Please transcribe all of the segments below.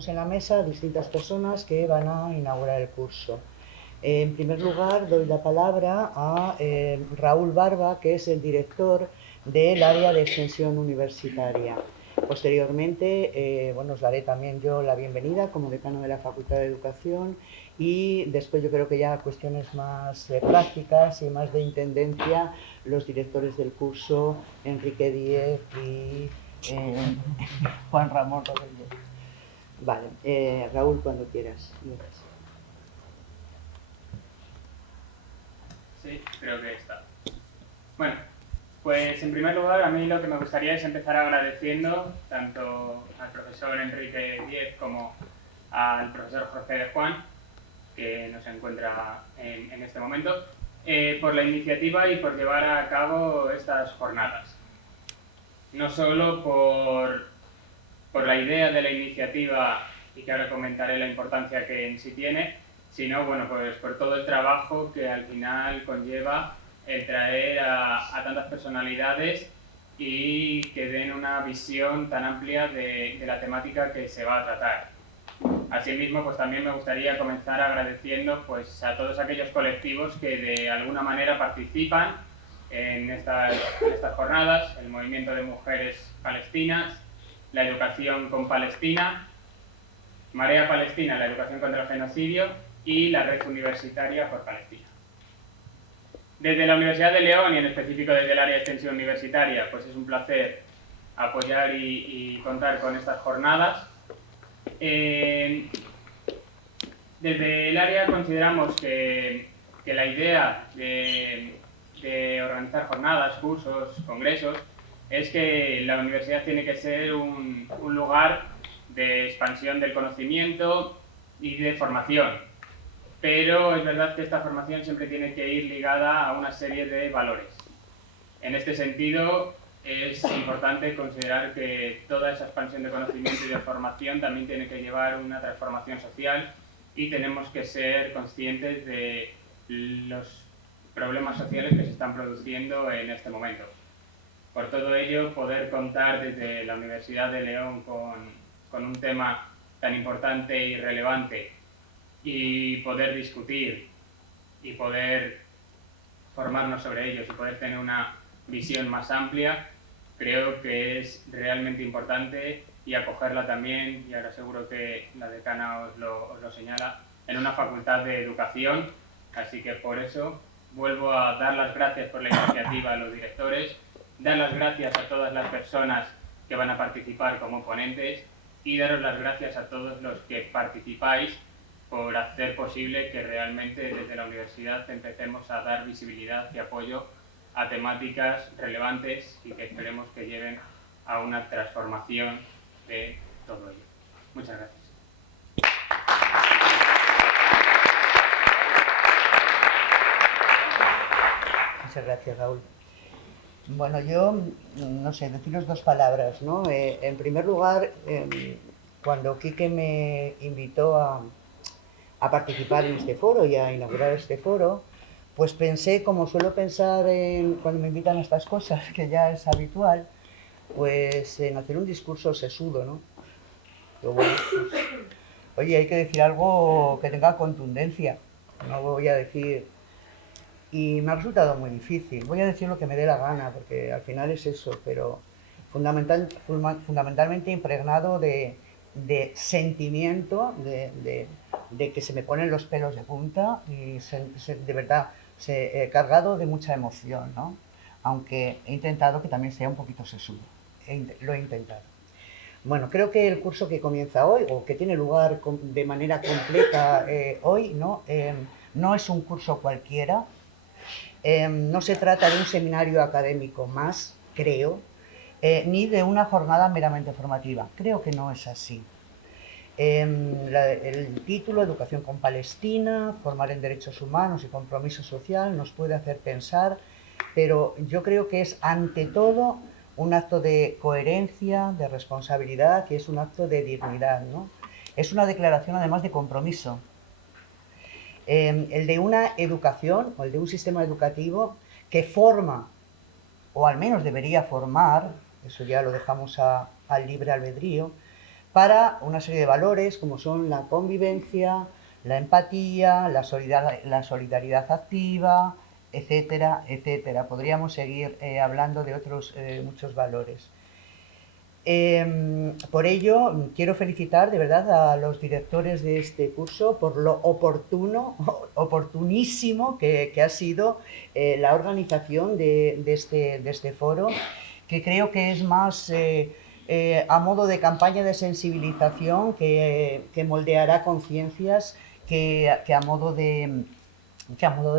tenemos en la mesa distintas personas que van a inaugurar el curso. En primer lugar, doy la palabra a Raúl Barba, que es el director del área de extensión universitaria. Posteriormente, os daré también yo la bienvenida como decano de la Facultad de Educación y después yo creo que ya cuestiones más prácticas y más de intendencia, los directores del curso, Enrique Díez y Juan Ramón Rodríguez. Vale, Raúl, cuando quieras. Sí, creo que está. Bueno, pues en primer lugar a mí lo que me gustaría es empezar agradeciendo tanto al profesor Enrique Díez como al profesor Jorge de Juan, que nos encuentra en este momento, por la iniciativa y por llevar a cabo estas jornadas. No solo por la idea de la iniciativa, y que ahora comentaré la importancia que en sí tiene, sino bueno, pues por todo el trabajo que al final conlleva el traer a tantas personalidades y que den una visión tan amplia de la temática que se va a tratar. Asimismo, pues también me gustaría comenzar agradeciendo pues, a todos aquellos colectivos que de alguna manera participan en estas jornadas, el Movimiento de Mujeres Palestinas, la Educación con Palestina, Marea Palestina, la Educación contra el Genocidio y la Red Universitaria por Palestina. Desde la Universidad de León y en específico desde el área de extensión universitaria, pues es un placer apoyar y contar con estas jornadas. Desde el área consideramos que la idea de organizar jornadas, cursos, congresos, es que la universidad tiene que ser un lugar de expansión del conocimiento y de formación. Pero es verdad que esta formación siempre tiene que ir ligada a una serie de valores. En este sentido, es importante considerar que toda esa expansión de conocimiento y de formación también tiene que llevar una transformación social y tenemos que ser conscientes de los problemas sociales que se están produciendo en este momento. Por todo ello, poder contar desde la Universidad de León con un tema tan importante y relevante y poder discutir y poder formarnos sobre ellos y poder tener una visión más amplia, creo que es realmente importante y acogerla también, y ahora seguro que la decana os lo señala, en una facultad de educación. Así que por eso vuelvo a dar las gracias por la iniciativa a los directores, dar las gracias a todas las personas que van a participar como ponentes y daros las gracias a todos los que participáis por hacer posible que realmente desde la universidad empecemos a dar visibilidad y apoyo a temáticas relevantes y que esperemos que lleven a una transformación de todo ello. Muchas gracias. Muchas gracias, Raúl. Bueno, yo, no sé, deciros dos palabras, ¿no? En primer lugar, cuando Quique me invitó a participar en este foro y a inaugurar este foro, pues pensé, como suelo pensar cuando me invitan a estas cosas, que ya es habitual, pues en hacer un discurso sesudo, ¿no? Pero bueno, pues, oye, hay que decir algo que tenga contundencia, no voy a decir... Y me ha resultado muy difícil. Voy a decir lo que me dé la gana, porque al final es eso, pero fundamentalmente impregnado de sentimiento, de que se me ponen los pelos de punta y de verdad cargado de mucha emoción, ¿no? Aunque he intentado que también sea un poquito sesudo. Lo he intentado. Bueno, creo que el curso que comienza hoy, o que tiene lugar de manera completa hoy, ¿no? No es un curso cualquiera. No se trata de un seminario académico más, creo, ni de una jornada meramente formativa. Creo que no es así. El título, Educación con Palestina, formar en derechos humanos y compromiso social, nos puede hacer pensar, pero yo creo que es ante todo un acto de coherencia, de responsabilidad y es un acto de dignidad, ¿no? Es una declaración además de compromiso. El de una educación o el de un sistema educativo que forma, o al menos debería formar, eso ya lo dejamos al libre albedrío, para una serie de valores como son la convivencia, la empatía, la solidaridad activa, etcétera, etcétera. Podríamos seguir hablando de otros muchos valores. Por ello, quiero felicitar de verdad a los directores de este curso por lo oportunísimo que ha sido la organización de este foro, que creo que es más a modo de campaña de sensibilización que moldeará conciencias que a modo de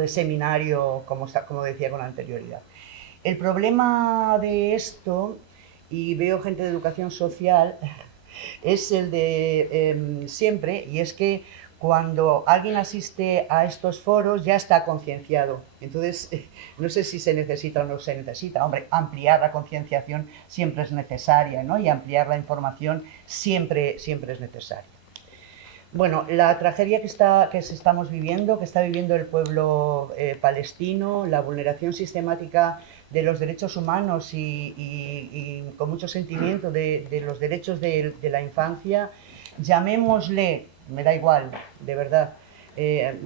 seminario, como decía con anterioridad. El problema de esto, y veo gente de educación social, es el de siempre, y es que cuando alguien asiste a estos foros ya está concienciado. Entonces, no sé si se necesita o no se necesita. Hombre, ampliar la concienciación siempre es necesaria, ¿no? Y ampliar la información siempre es necesaria. Bueno, la tragedia que estamos viviendo, que está viviendo el pueblo palestino, la vulneración sistemática de los derechos humanos y con mucho sentimiento de los derechos de la infancia, llamémosle, me da igual, de verdad,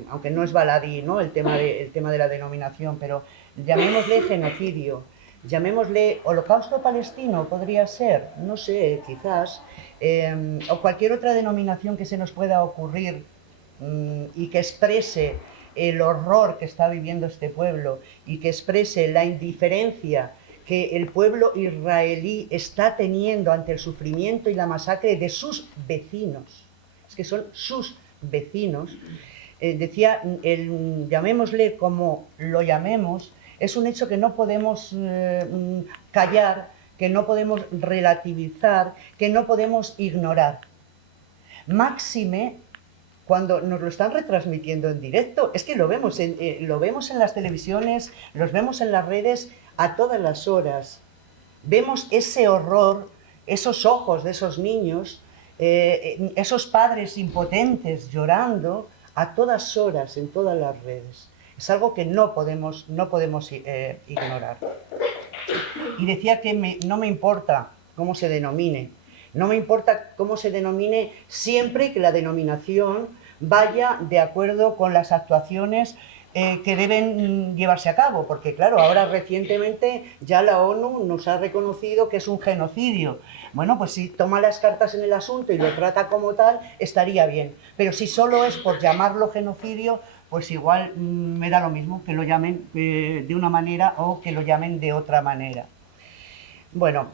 aunque no es baladí, ¿no?, el tema de la denominación, pero llamémosle genocidio, llamémosle holocausto palestino, podría ser, no sé, quizás, o cualquier otra denominación que se nos pueda ocurrir y que exprese el horror que está viviendo este pueblo y que exprese la indiferencia que el pueblo israelí está teniendo ante el sufrimiento y la masacre de sus vecinos. Es que son sus vecinos. Decía, llamémosle como lo llamemos, es un hecho que no podemos callar, que no podemos relativizar, que no podemos ignorar. Máxime cuando nos lo están retransmitiendo en directo. Es que lo vemos en las televisiones, los vemos en las redes a todas las horas. Vemos ese horror, esos ojos de esos niños, esos padres impotentes llorando a todas horas en todas las redes. Es algo que no podemos ignorar. Y decía que no me importa cómo se denomine. No me importa cómo se denomine siempre que la denominación vaya de acuerdo con las actuaciones que deben llevarse a cabo, porque claro, ahora recientemente ya la ONU nos ha reconocido que es un genocidio. Bueno, pues si toma las cartas en el asunto y lo trata como tal, estaría bien. Pero si solo es por llamarlo genocidio, pues igual me da lo mismo que lo llamen de una manera o que lo llamen de otra manera. Bueno,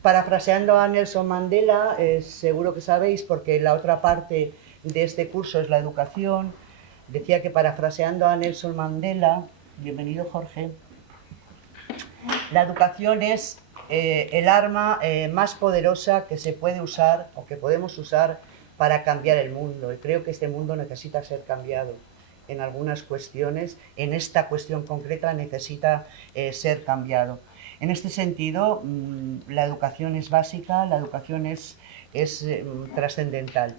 parafraseando a Nelson Mandela, seguro que sabéis, porque la otra parte de este curso es la educación, decía que parafraseando a Nelson Mandela, bienvenido Jorge, la educación es el arma más poderosa que se puede usar o que podemos usar para cambiar el mundo, y creo que este mundo necesita ser cambiado en algunas cuestiones, en esta cuestión concreta necesita ser cambiado. En este sentido, la educación es básica, la educación es trascendental.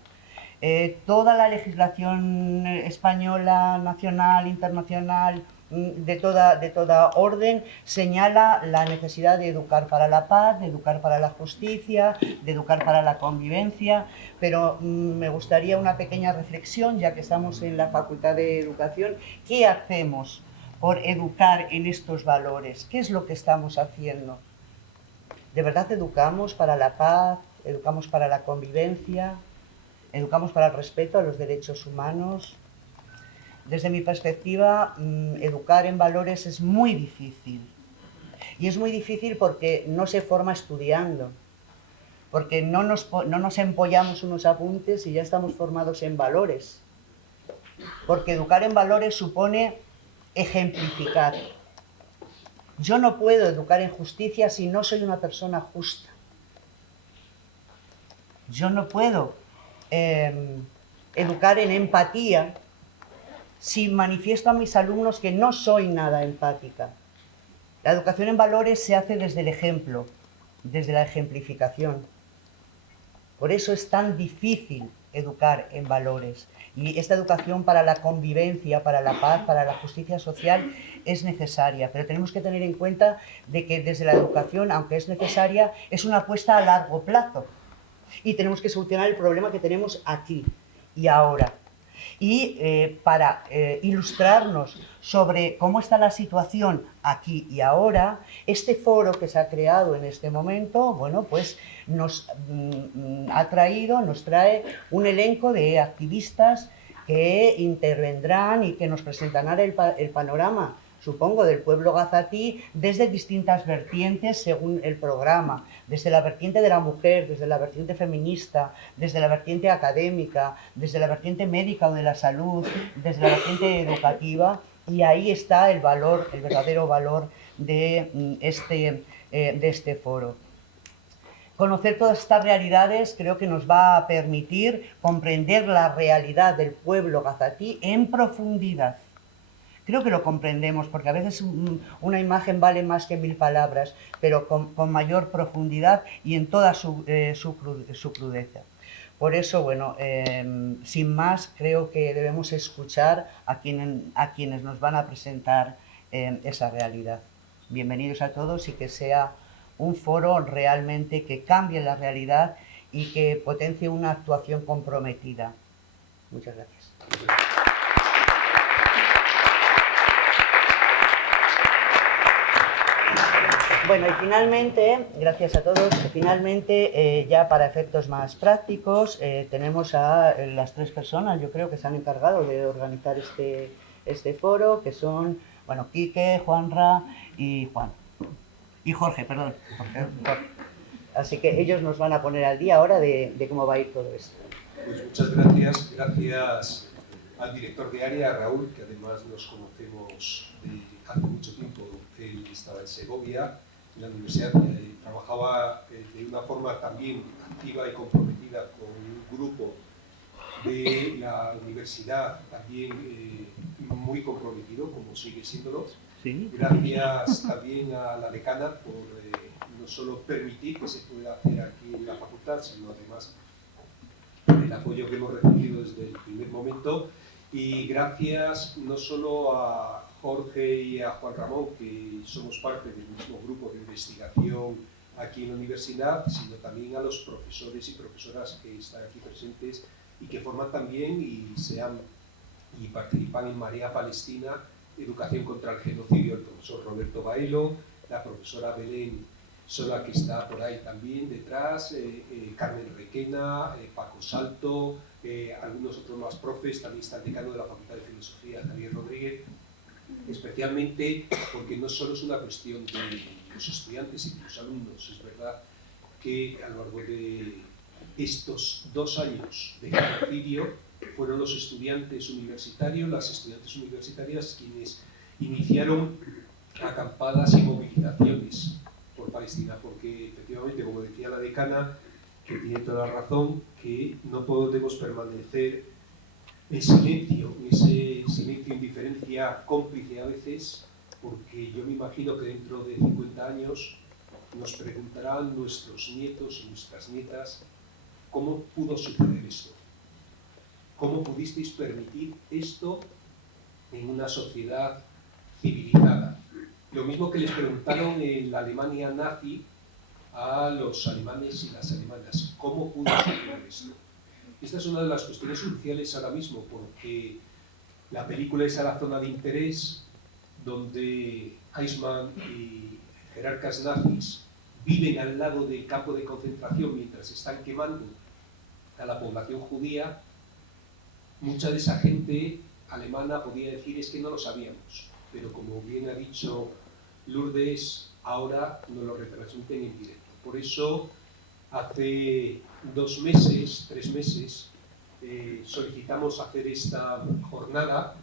Toda la legislación española, nacional, internacional, de toda orden, señala la necesidad de educar para la paz, de educar para la justicia, de educar para la convivencia, pero me gustaría una pequeña reflexión, ya que estamos en la Facultad de Educación. ¿Qué hacemos por educar en estos valores? ¿Qué es lo que estamos haciendo? ¿De verdad educamos para la paz? ¿Educamos para la convivencia? ¿Educamos para el respeto a los derechos humanos? Desde mi perspectiva, educar en valores es muy difícil. Y es muy difícil porque no se forma estudiando, porque no nos empollamos unos apuntes y ya estamos formados en valores. Porque educar en valores supone ejemplificar. Yo no puedo educar en justicia si no soy una persona justa. Yo no puedo educar en empatía si manifiesto a mis alumnos que no soy nada empática. La educación en valores se hace desde el ejemplo, desde la ejemplificación. Por eso es tan difícil educar en valores. Y esta educación para la convivencia, para la paz, para la justicia social es necesaria. Pero tenemos que tener en cuenta de que desde la educación, aunque es necesaria, es una apuesta a largo plazo. y tenemos que solucionar el problema que tenemos aquí y ahora. Y para ilustrarnos sobre cómo está la situación aquí y ahora, este foro que se ha creado en este momento, bueno, pues nos trae un elenco de activistas que intervendrán y que nos presentarán el panorama, supongo, del pueblo gazatí desde distintas vertientes según el programa, desde la vertiente de la mujer, desde la vertiente feminista, desde la vertiente académica, desde la vertiente médica o de la salud, desde la vertiente educativa, y ahí está el valor, el verdadero valor de este foro. Conocer todas estas realidades creo que nos va a permitir comprender la realidad del pueblo gazatí en profundidad. Creo que lo comprendemos, porque a veces una imagen vale más que 1000 palabras, pero con mayor profundidad y en toda su crudeza. Por eso, bueno, sin más, creo que debemos escuchar a quienes nos van a presentar esa realidad. Bienvenidos a todos y que sea un foro realmente que cambie la realidad y que potencie una actuación comprometida. Muchas gracias. Bueno, y finalmente, gracias a todos, finalmente, ya para efectos más prácticos, tenemos a las 3 personas, yo creo, que se han encargado de organizar este foro, que son, bueno, Quique, Juanra y Juan. Y Jorge, perdón. Jorge. Así que ellos nos van a poner al día ahora de cómo va a ir todo esto. Pues muchas gracias. Gracias al director de área, Raúl, que además nos conocemos de hace mucho tiempo. Él estaba en Segovia, en la universidad, y trabajaba de una forma también activa y comprometida con un grupo de la universidad, también muy comprometido, como sigue siéndolo. ¿Sí? Gracias también a la decana por no solo permitir que se pueda hacer aquí en la facultad, sino además el apoyo que hemos recibido desde el primer momento. Y gracias no solo a Jorge y a Juan Ramón, que somos parte del mismo grupo de investigación aquí en la universidad, sino también a los profesores y profesoras que están aquí presentes y que forman también y participan en Marea Palestina, Educación contra el Genocidio, el profesor Roberto Baelo, la profesora Belén Sola, que está por ahí también detrás, Carmen Requena, Paco Salto, algunos otros más profes, también está el decano de la Facultad de Filosofía, Javier Rodríguez, especialmente porque no solo es una cuestión de los estudiantes y de los alumnos, es verdad que a lo largo de estos 2 años de genocidio fueron los estudiantes universitarios, las estudiantes universitarias quienes iniciaron acampadas y movilizaciones por Palestina, porque efectivamente, como decía la decana, que tiene toda la razón, que no podemos permanecer en silencio, en ese silencio, indiferencia cómplice a veces, porque yo me imagino que dentro de 50 años nos preguntarán nuestros nietos y nuestras nietas cómo pudo suceder esto. ¿Cómo pudisteis permitir esto en una sociedad civilizada? Lo mismo que les preguntaron en la Alemania nazi a los alemanes y las alemanas. ¿Cómo pudo suceder esto? Esta es una de las cuestiones cruciales ahora mismo, porque la película es a la zona de interés, donde Eichmann y jerarcas nazis viven al lado del campo de concentración mientras están quemando a la población judía. Mucha de esa gente alemana podía decir es que no lo sabíamos, pero como bien ha dicho Lourdes, ahora nos lo retransmiten en directo. Por eso, hace 2 meses, 3 meses, solicitamos hacer esta jornada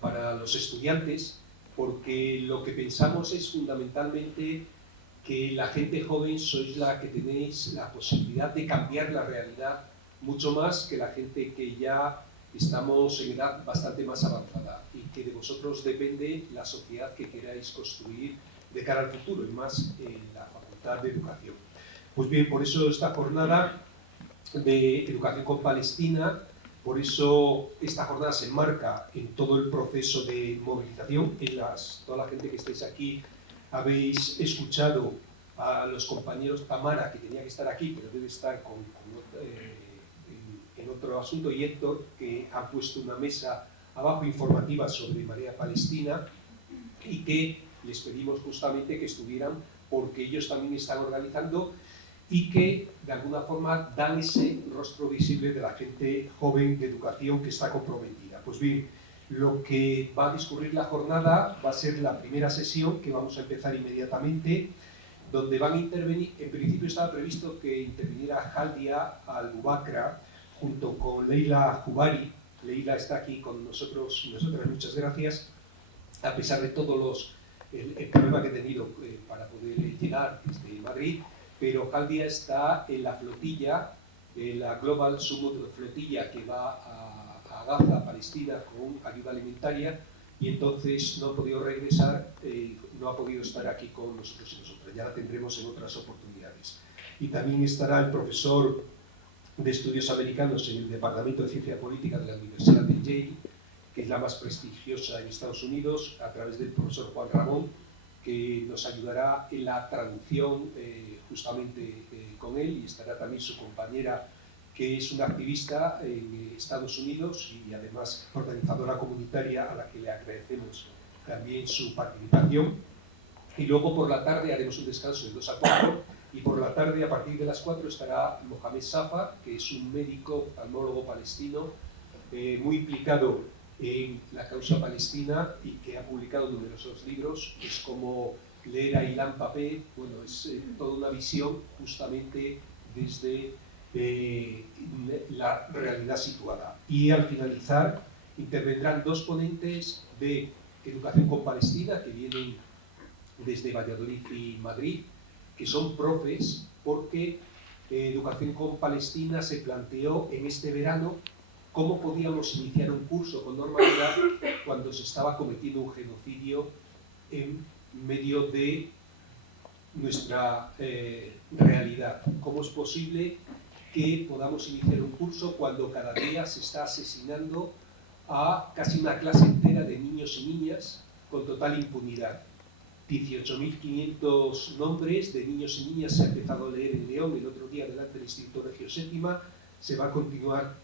para los estudiantes, porque lo que pensamos es fundamentalmente que la gente joven sois la que tenéis la posibilidad de cambiar la realidad mucho más que la gente que ya estamos en edad bastante más avanzada, y que de vosotros depende la sociedad que queráis construir de cara al futuro, y más en la Facultad de Educación. Pues bien, por eso esta jornada de Educación con Palestina, por eso esta jornada se enmarca en todo el proceso de movilización. Toda la gente que estáis aquí habéis escuchado a los compañeros Tamara, que tenía que estar aquí, pero debe estar en otro asunto, y Héctor, que han puesto una mesa abajo informativa sobre Marea Palestina, y que les pedimos justamente que estuvieran porque ellos también están organizando y que de alguna forma dan ese rostro visible de la gente joven de educación que está comprometida. Pues bien, lo que va a discurrir la jornada va a ser la primera sesión que vamos a empezar inmediatamente, donde van a intervenir, en principio estaba previsto que interviniera Haldia Al-Bubakra junto con Leila Jubari. Leila está aquí con nosotros y nosotras, muchas gracias, a pesar de todos el problema que he tenido para poder llegar desde Madrid, pero Haldia está en la flotilla, en la Global Summit Flotilla que va a Gaza, Palestina, con ayuda alimentaria, y entonces no ha podido regresar, no ha podido estar aquí con nosotros y nosotras. Ya la tendremos en otras oportunidades. Y también estará el profesor de Estudios Americanos en el Departamento de Ciencia Política de la Universidad de Yale, que es la más prestigiosa en Estados Unidos, a través del profesor Juan Ramón, que nos ayudará en la traducción justamente con él, y estará también su compañera, que es una activista en Estados Unidos y además organizadora comunitaria, a la que le agradecemos también su participación. Y luego por la tarde haremos un descanso de 2 a 4, y por la tarde, a partir de las 4, estará Mohamed Safa, que es un médico oftalmólogo palestino muy implicado en la causa palestina y que ha publicado numerosos libros. Es como leer a Ilan Pappé, bueno, es toda una visión justamente desde la realidad situada. Y al finalizar intervendrán 2 ponentes de Educación con Palestina, que vienen desde Valladolid y Madrid, que son profes, porque Educación con Palestina se planteó en este verano cómo podíamos iniciar un curso con normalidad cuando se estaba cometiendo un genocidio en medio de nuestra realidad. ¿Cómo es posible que podamos iniciar un curso cuando cada día se está asesinando a casi una clase entera de niños y niñas con total impunidad? 18.500 nombres de niños y niñas se ha empezado a leer en León el otro día delante del Instituto Regio Sétima. Se va a continuar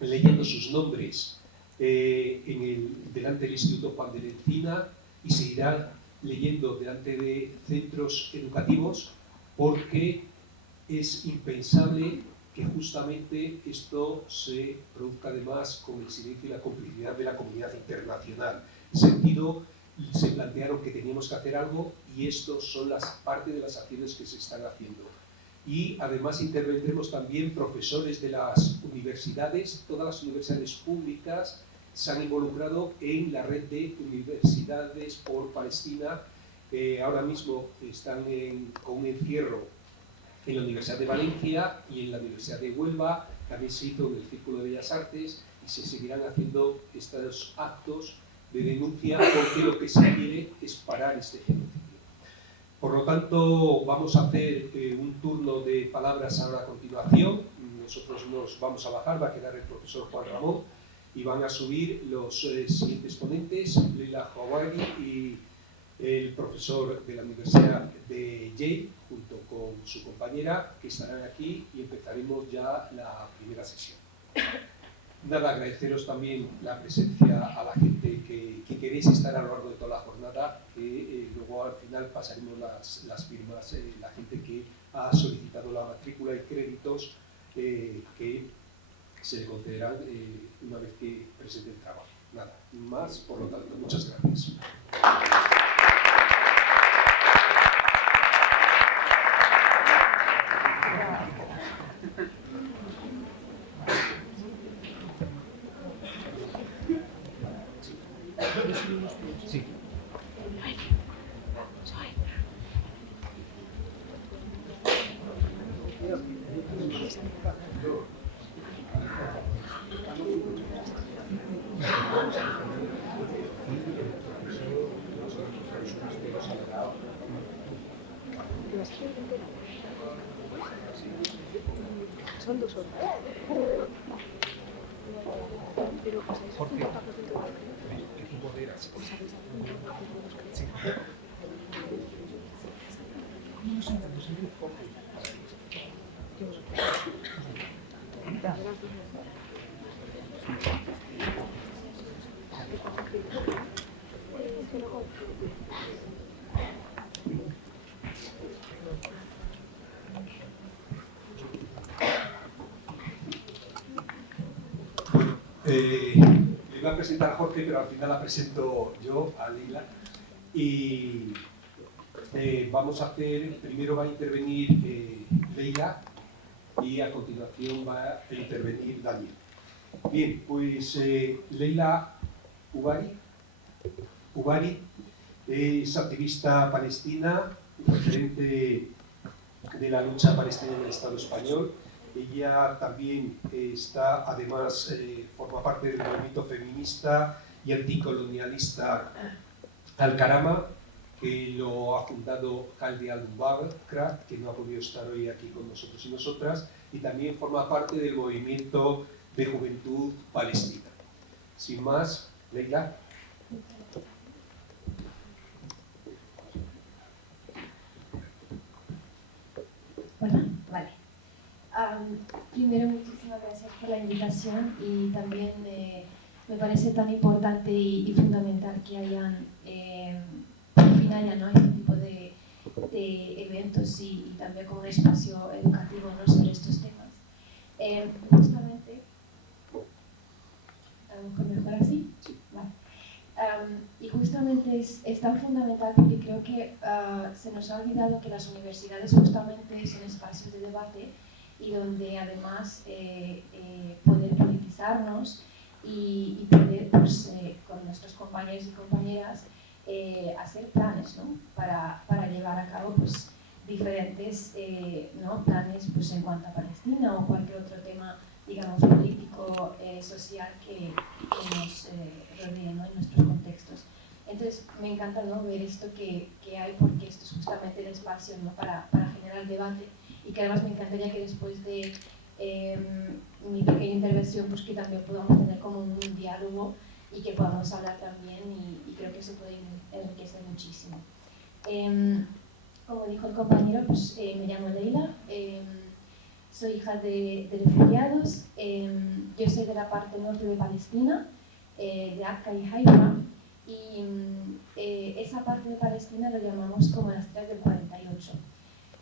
leyendo sus nombres delante del Instituto Juan de la Encina, y se irá leyendo delante de centros educativos, porque es impensable que justamente esto se produzca además con el silencio y la complicidad de la comunidad internacional. En ese sentido, se plantearon que teníamos que hacer algo, y estos son parte de las acciones que se están haciendo. Y además intervendremos también profesores de las universidades. Todas las universidades públicas se han involucrado en la red de universidades por Palestina. Ahora mismo están con un encierro en la Universidad de Valencia y en la Universidad de Huelva. También se hizo en el Círculo de Bellas Artes, y se seguirán haciendo estos actos de denuncia, porque lo que se quiere es parar este genocidio. Por lo tanto, vamos a hacer un turno de palabras ahora a continuación. Nosotros nos vamos a bajar, va a quedar el profesor Juan Ramón, y van a subir los siguientes ponentes, Leila Jubari y el profesor de la Universidad de Yale, junto con su compañera, que estarán aquí, y empezaremos ya la primera sesión. Nada, agradeceros también la presencia a la gente que queréis estar a lo largo de toda la jornada, que luego al final pasaremos las firmas, la gente que ha solicitado la matrícula y créditos que se le concederán una vez que presente el trabajo. Nada más, por lo tanto, muchas gracias. Sí. Son 2 horas. Pero, o sea, ¿Por qué? ¿es Que tú moderas. Sí. Le iba a presentar a Jorge, pero al final la presento yo, a Leila. Y vamos a hacer, primero va a intervenir Leila y a continuación va a intervenir Daniel. Bien, pues Leila Ubari es activista palestina, referente de la lucha palestina en el Estado español. Ella también está, además, forma parte del movimiento feminista y anticolonialista Al-Karama, que lo ha fundado Khaldi Al-Bakra, que no ha podido estar hoy aquí con nosotros y nosotras, y también forma parte del movimiento de juventud palestina. Sin más, Leila. Hola, vale. Primero, muchísimas gracias por la invitación y también me parece tan importante y fundamental que hayan, al final ya, ¿no?, este tipo de eventos y también como un espacio educativo, ¿no?, sobre estos temas. Justamente, a lo mejor mejor así. Vale. Y justamente es tan fundamental porque creo que se nos ha olvidado que las universidades justamente son espacios de debate y donde además poder politizarnos y poder, pues, con nuestros compañeros y compañeras, hacer planes, ¿no?, para llevar a cabo, pues, diferentes ¿no?, planes, pues, en cuanto a Palestina o cualquier otro tema, digamos, político, social que nos rodee, ¿no?, en nuestros contextos. Entonces, me encanta, ¿no?, ver esto que hay, porque esto es justamente el espacio, ¿no?, para generar debate, y que además me encantaría que después de mi pequeña intervención, pues que también podamos tener como un diálogo y que podamos hablar también, y creo que eso puede enriquecer muchísimo. Como dijo el compañero, pues me llamo Leila. Soy hija de refugiados. Yo soy de la parte norte de Palestina, de Akka y Haifa, y esa parte de Palestina lo llamamos como las 3 del 48.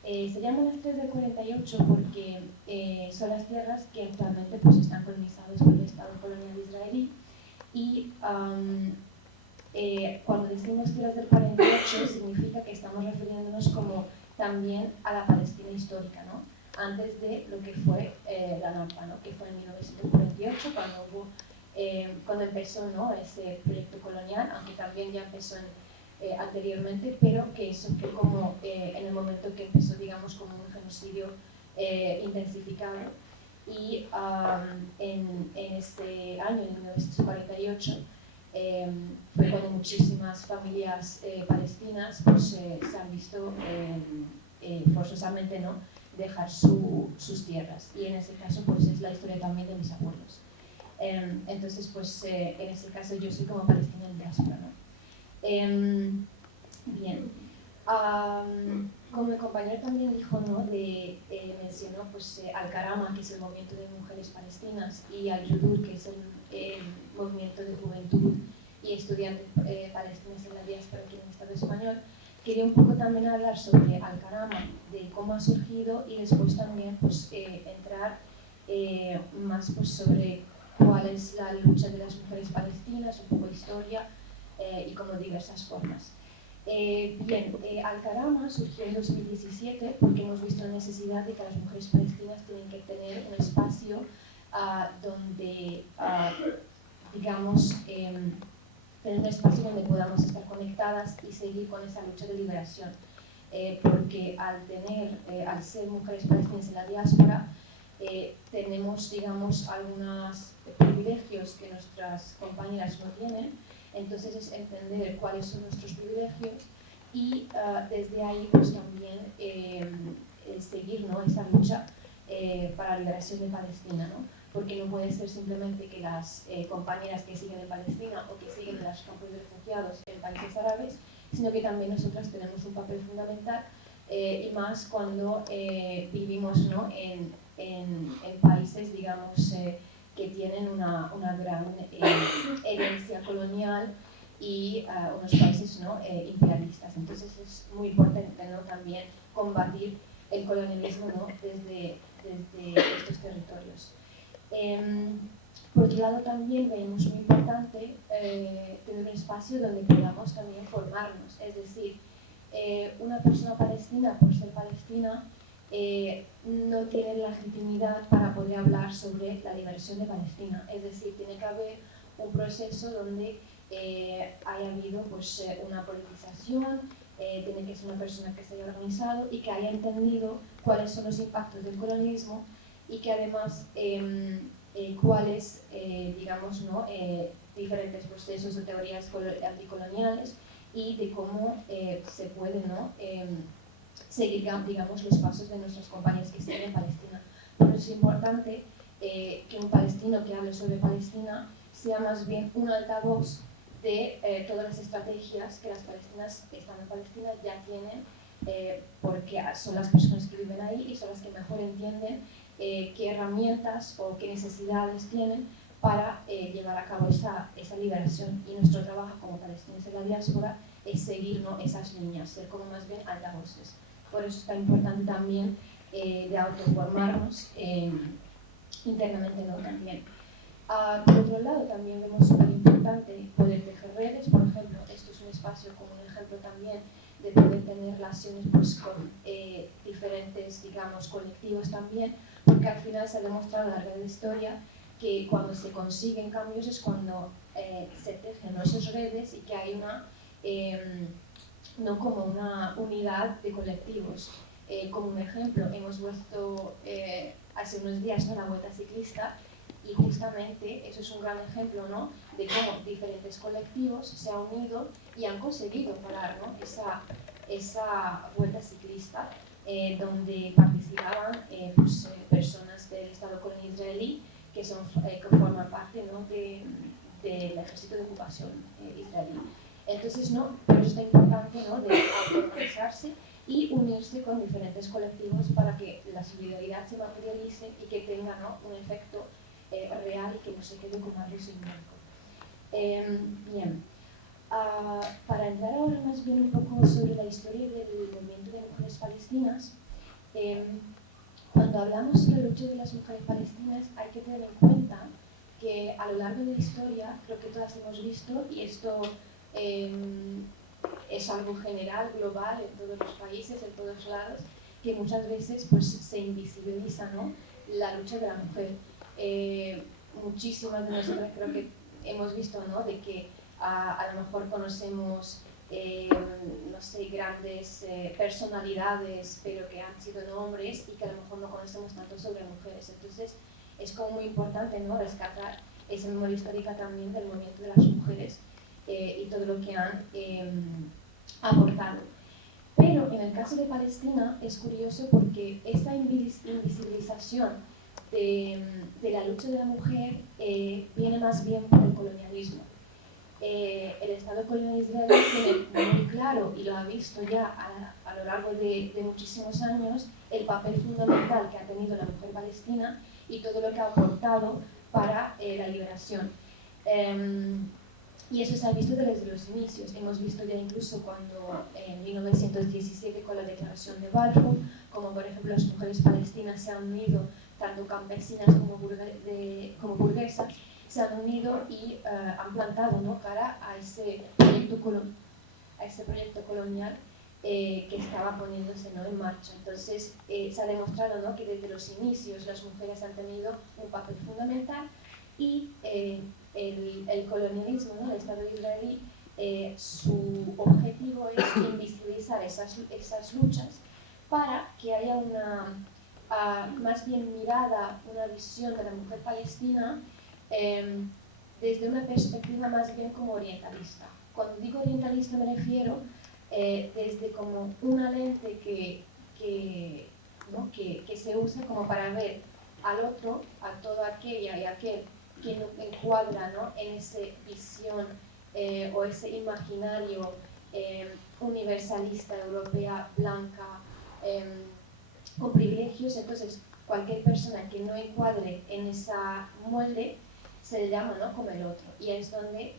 Se llaman las 3 del 48 porque son las tierras que actualmente, pues, están colonizadas por el Estado colonial israelí, y cuando decimos tierras del 48 significa que estamos refiriéndonos como también a la Palestina histórica, ¿no?, antes de lo que fue la Nakba, ¿no?, que fue en 1948 cuando empezó, ¿no?, ese proyecto colonial, aunque también ya empezó anteriormente, pero que eso fue como en el momento que empezó, digamos, como un genocidio intensificado. Y en este año, en 1948, fue cuando muchísimas familias palestinas, pues, se han visto forzosamente, ¿no?, dejar sus tierras, y en ese caso, pues, es la historia también de mis abuelos. Entonces, pues, en ese caso yo soy como palestina en diáspora, ¿no? Bien. Como el compañero también dijo, ¿no?, mencionó, pues, Al-Karama, que es el movimiento de mujeres palestinas, y Al-Yudur, que es el movimiento de juventud y estudiantes palestinos en la diáspora aquí en el Estado español. Quería un poco también hablar sobre Al-Karama, de cómo ha surgido, y después también, pues, entrar más, pues, sobre cuál es la lucha de las mujeres palestinas, un poco historia y como diversas formas. Bien, Al-Karama surgió en 2017 porque hemos visto la necesidad de que las mujeres palestinas tienen que tener un espacio donde, digamos, tener un espacio donde podamos estar conectadas y seguir con esa lucha de liberación. Porque al ser mujeres palestinas en la diáspora, tenemos, digamos, algunos privilegios que nuestras compañeras no tienen. Entonces es entender cuáles son nuestros privilegios y desde ahí, pues, también seguir, ¿no?, esa lucha para la liberación de Palestina, ¿no? Porque no puede ser simplemente que las compañeras que siguen en Palestina o que siguen en los campos de refugiados en países árabes, sino que también nosotras tenemos un papel fundamental y más cuando vivimos, ¿no?, en países, digamos, que tienen una gran herencia colonial y unos países, ¿no?, imperialistas. Entonces es muy importante, ¿no?, también combatir el colonialismo, ¿no?, desde estos territorios. Por otro lado, también vemos muy importante tener un espacio donde podamos también formarnos. Es decir, una persona palestina, por ser palestina, no tiene legitimidad para poder hablar sobre la liberación de Palestina. Es decir, tiene que haber un proceso donde haya habido, pues, una politización, tiene que ser una persona que se haya organizado y que haya entendido cuáles son los impactos del colonialismo y que además cuáles, digamos, ¿no?, diferentes procesos o teorías anticoloniales y de cómo se puede, ¿no?, seguir, digamos, los pasos de nuestros compañeros que estén en Palestina. Por eso es importante que un palestino que hable sobre Palestina sea más bien un altavoz de todas las estrategias que las palestinas que están en Palestina ya tienen, porque son las personas que viven ahí y son las que mejor entienden qué herramientas o qué necesidades tienen para llevar a cabo esa liberación. Y nuestro trabajo como palestinos en la diáspora es seguir, ¿no?, esas líneas, ser como más bien altavoces. Por eso es tan importante también de autoformarnos internamente, ¿no?, también. Por otro lado, también vemos súper importante poder tejer redes. Por ejemplo, esto es un espacio como un ejemplo también de poder tener relaciones, pues, con diferentes, digamos, colectivos también, porque al final se ha demostrado a lo largo de la historia que cuando se consiguen cambios es cuando se tejen esas redes y que hay una, no como una unidad de colectivos. Como un ejemplo, hemos vuelto hace unos días, ¿no?, la Vuelta Ciclista, y justamente eso es un gran ejemplo, ¿no?, de cómo diferentes colectivos se han unido y han conseguido parar, ¿no?, esa Vuelta Ciclista, donde participaban pues, personas del Estado colonial israelí que forman parte, ¿no?, del ejército de ocupación israelí. Entonces, ¿no?, por eso es importante, ¿no?, de autoorganizarse y unirse con diferentes colectivos para que la solidaridad se materialice y que tenga, ¿no?, un efecto real y que no se quede como algo simbólico. Bien, para entrar ahora más bien un poco sobre la historia del movimiento de mujeres palestinas, cuando hablamos sobre la lucha de las mujeres palestinas hay que tener en cuenta que a lo largo de la historia, creo que todas hemos visto, y esto es algo general, global, en todos los países, en todos lados, que muchas veces, pues, se invisibiliza, ¿no?, la lucha de la mujer. Muchísimas de nosotras creo que hemos visto, ¿no?, de que a lo mejor conocemos no sé, grandes personalidades, pero que han sido hombres y que a lo mejor no conocemos tanto sobre mujeres. Entonces es como muy importante, ¿no?, rescatar esa memoria histórica también del movimiento de las mujeres y todo lo que han aportado. Pero en el caso de Palestina es curioso porque esta invisibilización de la lucha de la mujer viene más bien por el colonialismo. El Estado colonial israelí tiene muy claro, y lo ha visto ya a lo largo de muchísimos años, el papel fundamental que ha tenido la mujer palestina y todo lo que ha aportado para la liberación. Y eso se ha visto desde los inicios. Hemos visto ya incluso cuando en 1917 con la declaración de Balfour, como por ejemplo las mujeres palestinas se han unido, tanto campesinas como burguesas, se han unido y han plantado, ¿no?, cara a ese proyecto colonial que estaba poniéndose, ¿no?, en marcha. Entonces se ha demostrado, ¿no?, que desde los inicios las mujeres han tenido un papel fundamental y el colonialismo, ¿no?, el Estado israelí, su objetivo es invisibilizar esas luchas para que haya una más bien mirada, una visión de la mujer palestina desde una perspectiva más bien como orientalista. Cuando digo orientalista me refiero desde como una lente que se usa como para ver al otro, a todo aquella y aquel que no encuadra, ¿no?, en esa visión o ese imaginario universalista, europea, blanca, con privilegios, entonces cualquier persona que no encuadre en esa molde se le llama, ¿no?, como el otro, y es donde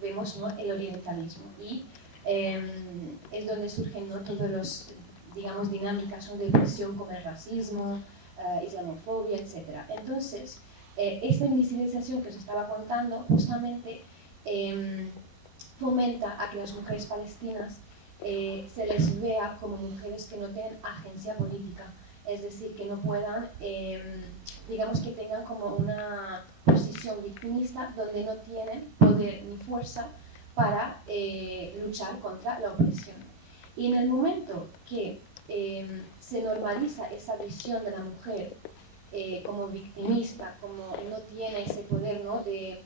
vemos, ¿no?, el orientalismo, y es donde surgen, ¿no?, todos los, digamos, dinámicas, ¿no?, de opresión como el racismo, islamofobia, etc. Entonces, esta invisibilización que os estaba contando justamente fomenta a que las mujeres palestinas se les vea como mujeres que no tienen agencia política, es decir, que no puedan, digamos, que tengan como una posición victimista donde no tienen poder ni fuerza para luchar contra la opresión. Y en el momento que se normaliza esa visión de la mujer como victimista, como no tiene ese poder, ¿no?, de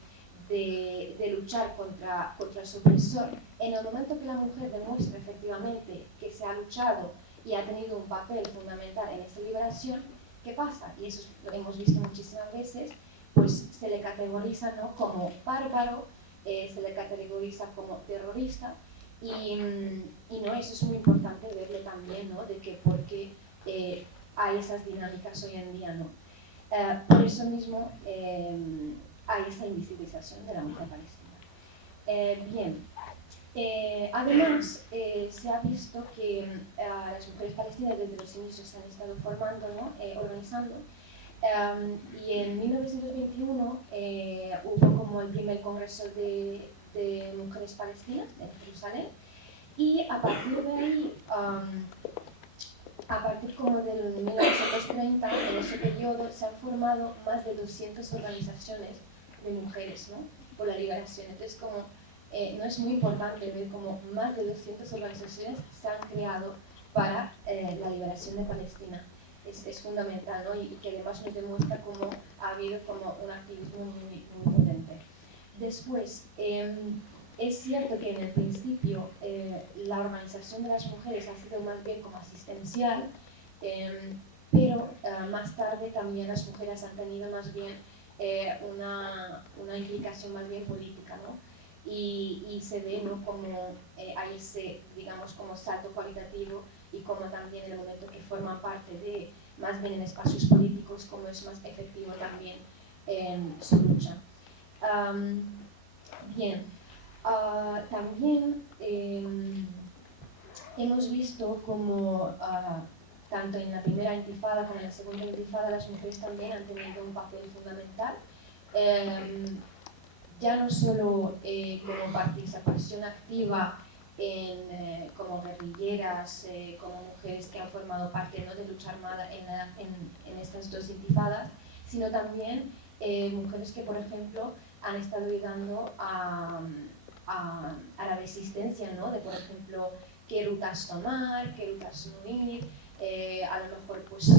luchar contra su opresor, en el momento que la mujer demuestra efectivamente que se ha luchado y ha tenido un papel fundamental en esa liberación, ¿qué pasa? Y eso lo hemos visto muchísimas veces, pues se le categoriza, ¿no?, como bárbaro, se le categoriza como terrorista, y no, eso es muy importante verlo también, ¿no?, de que por qué hay esas dinámicas hoy en día, ¿no? Por eso mismo hay esa invisibilización de la mujer palestina. Bien, además se ha visto que las mujeres palestinas desde los inicios se han estado formando, ¿no?, organizando, y en 1921 hubo como el primer congreso de mujeres palestinas en Jerusalén, y a partir de ahí, a partir como del 1930, en ese periodo, se han formado más de 200 organizaciones de mujeres, ¿no?, por la liberación. Entonces, como no es muy importante ver como más de 200 organizaciones se han creado para la liberación de Palestina. Es fundamental, ¿no?, y que además nos demuestra cómo ha habido como un activismo muy, muy potente. Después, es cierto que en el principio la organización de las mujeres ha sido más bien como asistencial, pero más tarde también las mujeres han tenido más bien una implicación más bien política, ¿no? Y se ve, ¿no?, como hay ese, digamos, como salto cualitativo, y como también en el momento que forman parte de, más bien en espacios políticos, como es más efectivo también su lucha. Bien, también hemos visto como tanto en la primera intifada como en la segunda intifada las mujeres también han tenido un papel fundamental, ya no solo como participación activa como guerrilleras, como mujeres que han formado parte, ¿no?, de lucha armada en estas dos intifadas, sino también mujeres que, por ejemplo, han estado ayudando a la resistencia, ¿no?, de, por ejemplo, qué rutas tomar, qué rutas no ir, a lo mejor pues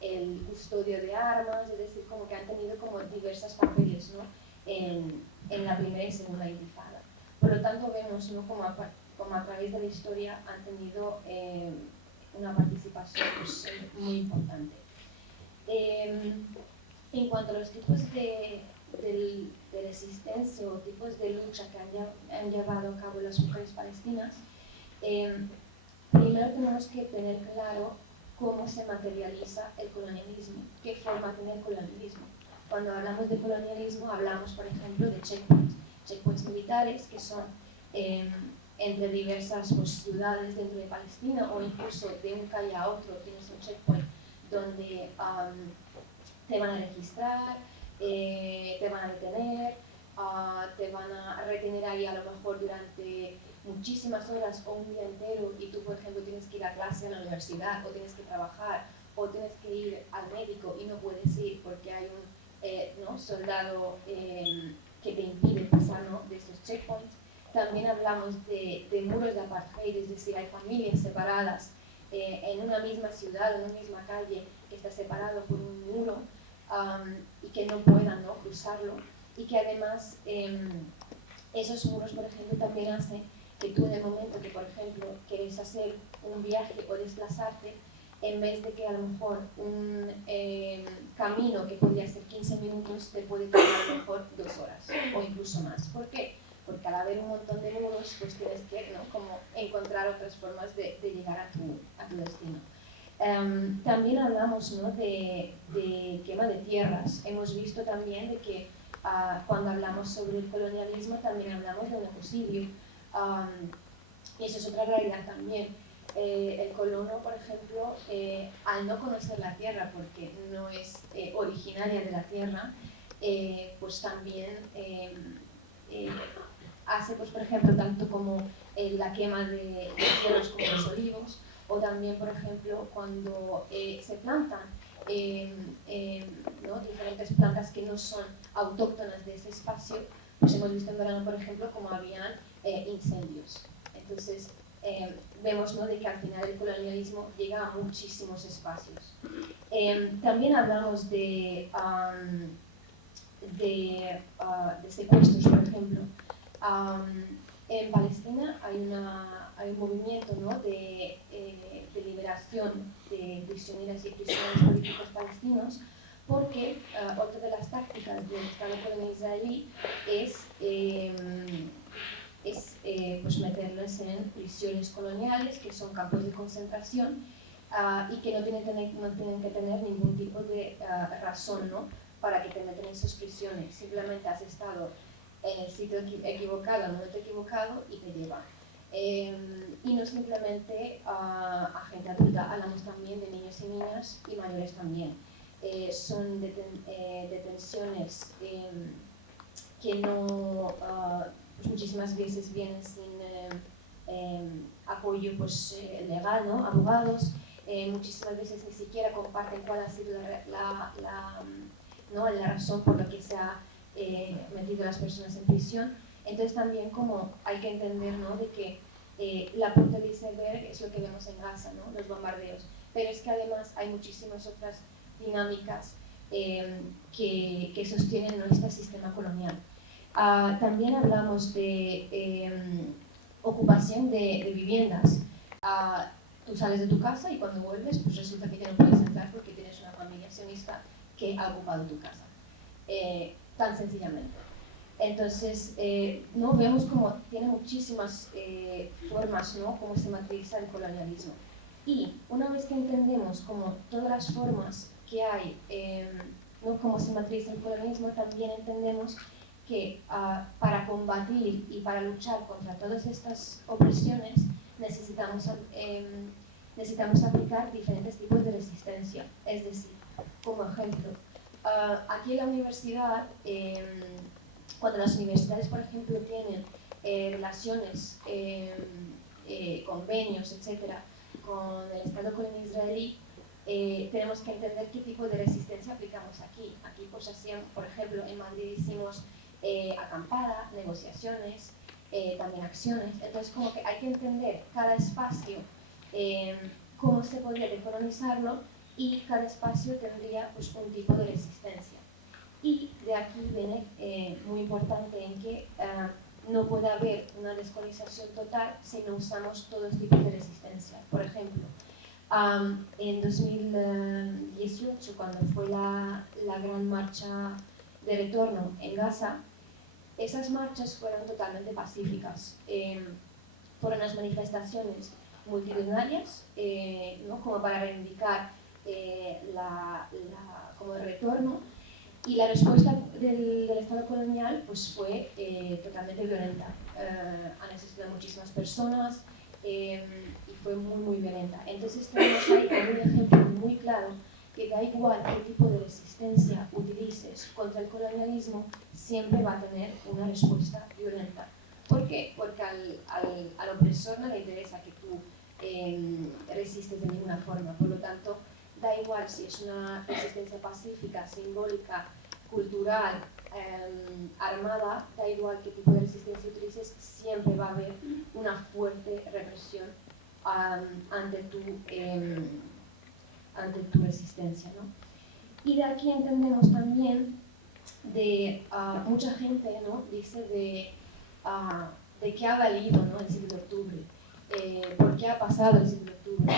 el custodio de armas, es decir, como que han tenido como diversos papeles, ¿no?, en la primera y segunda intifada. Por lo tanto, vemos, ¿no?, como a través de la historia han tenido una participación pues, muy importante. En cuanto a los tipos de resistencia o tipos de lucha que han llevado a cabo las mujeres palestinas, primero tenemos que tener claro cómo se materializa el colonialismo, qué forma tiene el colonialismo. Cuando hablamos de colonialismo hablamos, por ejemplo, de checkpoints militares, que son entre diversas pues, ciudades dentro de Palestina, o incluso de un calle a otro tienes un checkpoint donde te van a registrar, te van a detener, te van a retener ahí a lo mejor durante muchísimas horas o un día entero, y tú, por ejemplo, tienes que ir a clase en la universidad, o tienes que trabajar, o tienes que ir al médico y no puedes ir porque hay un ¿no?, soldado que te impide pasar, ¿no?, de esos checkpoints. También hablamos de muros de apartheid, es decir, hay familias separadas en una misma ciudad, en una misma calle, que está separado por un muro y que no puedan, ¿no?, cruzarlo, y que además esos muros, por ejemplo, también hacen que tú en el momento que, por ejemplo, quieres hacer un viaje o desplazarte, en vez de que a lo mejor un camino que podría ser 15 minutos te puede tomar a lo mejor 2 horas o incluso más. ¿Por qué? porque al haber un montón de muros, pues tienes que, ¿no?, como encontrar otras formas de llegar a tu destino. También hablamos, ¿no?, de quema de tierras. Hemos visto también de que cuando hablamos sobre el colonialismo también hablamos de un ecocidio, y eso es otra realidad también. El colono, por ejemplo, al no conocer la tierra porque no es originaria de la tierra, pues también hace, pues, por ejemplo, tanto como la quema de tierras como los olivos, o también, por ejemplo, cuando se plantan ¿no?, diferentes plantas que no son autóctonas de ese espacio, pues hemos visto en verano, por ejemplo, como habían incendios. Entonces, vemos, ¿no?, de que al final el colonialismo llega a muchísimos espacios. También hablamos de secuestros, por ejemplo. En Palestina hay un movimiento, ¿no?, de liberación de prisioneras y prisioneros políticos palestinos, porque otra de las tácticas del Estado colonial israelí es pues meterlos en prisiones coloniales, que son campos de concentración, y que no tienen que tener ningún tipo de razón, ¿no?, para que te meten en esas prisiones. Simplemente has estado en el sitio equivocado, en el momento equivocado, y te llevan. Y no simplemente a gente adulta, hablamos también de niños y niñas y mayores también. Son detenciones que no, pues muchísimas veces vienen sin apoyo, pues, legal, ¿no?, abogados. Muchísimas veces ni siquiera comparten cuál ha sido la razón por la que se ha metido a las personas en prisión. Entonces también como hay que entender, ¿no?, de que la punta del iceberg es lo que vemos en Gaza, ¿no?, los bombardeos, pero es que además hay muchísimas otras dinámicas que sostienen, ¿no?, este sistema colonial. También hablamos de ocupación de viviendas. Tú sales de tu casa y cuando vuelves, pues resulta que ya no puedes entrar porque tienes una familia sionista que ha ocupado tu casa. Tan sencillamente. Entonces, ¿no?, vemos como tiene muchísimas formas, ¿no?, cómo se materializa el colonialismo. Y una vez que entendemos como todas las formas que hay, ¿no?, cómo se materializa el colonialismo, también entendemos que para combatir y para luchar contra todas estas opresiones necesitamos aplicar diferentes tipos de resistencia. Es decir, como ejemplo, aquí en la universidad, cuando las universidades, por ejemplo, tienen relaciones, convenios, etcétera, con el Estado colonial israelí, tenemos que entender qué tipo de resistencia aplicamos aquí. Aquí, pues, hacían, por ejemplo, en Madrid hicimos acampada, negociaciones, también acciones. Entonces, como que hay que entender cada espacio, cómo se podría decolonizarlo, y cada espacio tendría, pues, un tipo de resistencia. Y de aquí viene muy importante en que no puede haber una descolonización total si no usamos todos los tipos de resistencia. Por ejemplo, en 2018, cuando fue la gran marcha de retorno en Gaza, esas marchas fueron totalmente pacíficas. Fueron unas manifestaciones multitudinarias, ¿no?, como para reivindicar como el retorno, y la respuesta del Estado colonial, pues, fue totalmente violenta. Han asistido muchísimas personas y fue muy, muy violenta. Entonces tenemos ahí como un ejemplo muy claro que da igual qué tipo de resistencia utilices contra el colonialismo, siempre va a tener una respuesta violenta. ¿Por qué? Porque al opresor no le interesa que tú resistes de ninguna forma. Por lo tanto, da igual si es una resistencia pacífica, simbólica, cultural, armada, da igual qué tipo de resistencia utilices, siempre va a haber una fuerte represión ante tu resistencia, ¿no? Y de aquí entendemos también de mucha gente, ¿no?, dice de qué ha valido, ¿no?, el 7 de octubre, por qué ha pasado el 7 de octubre.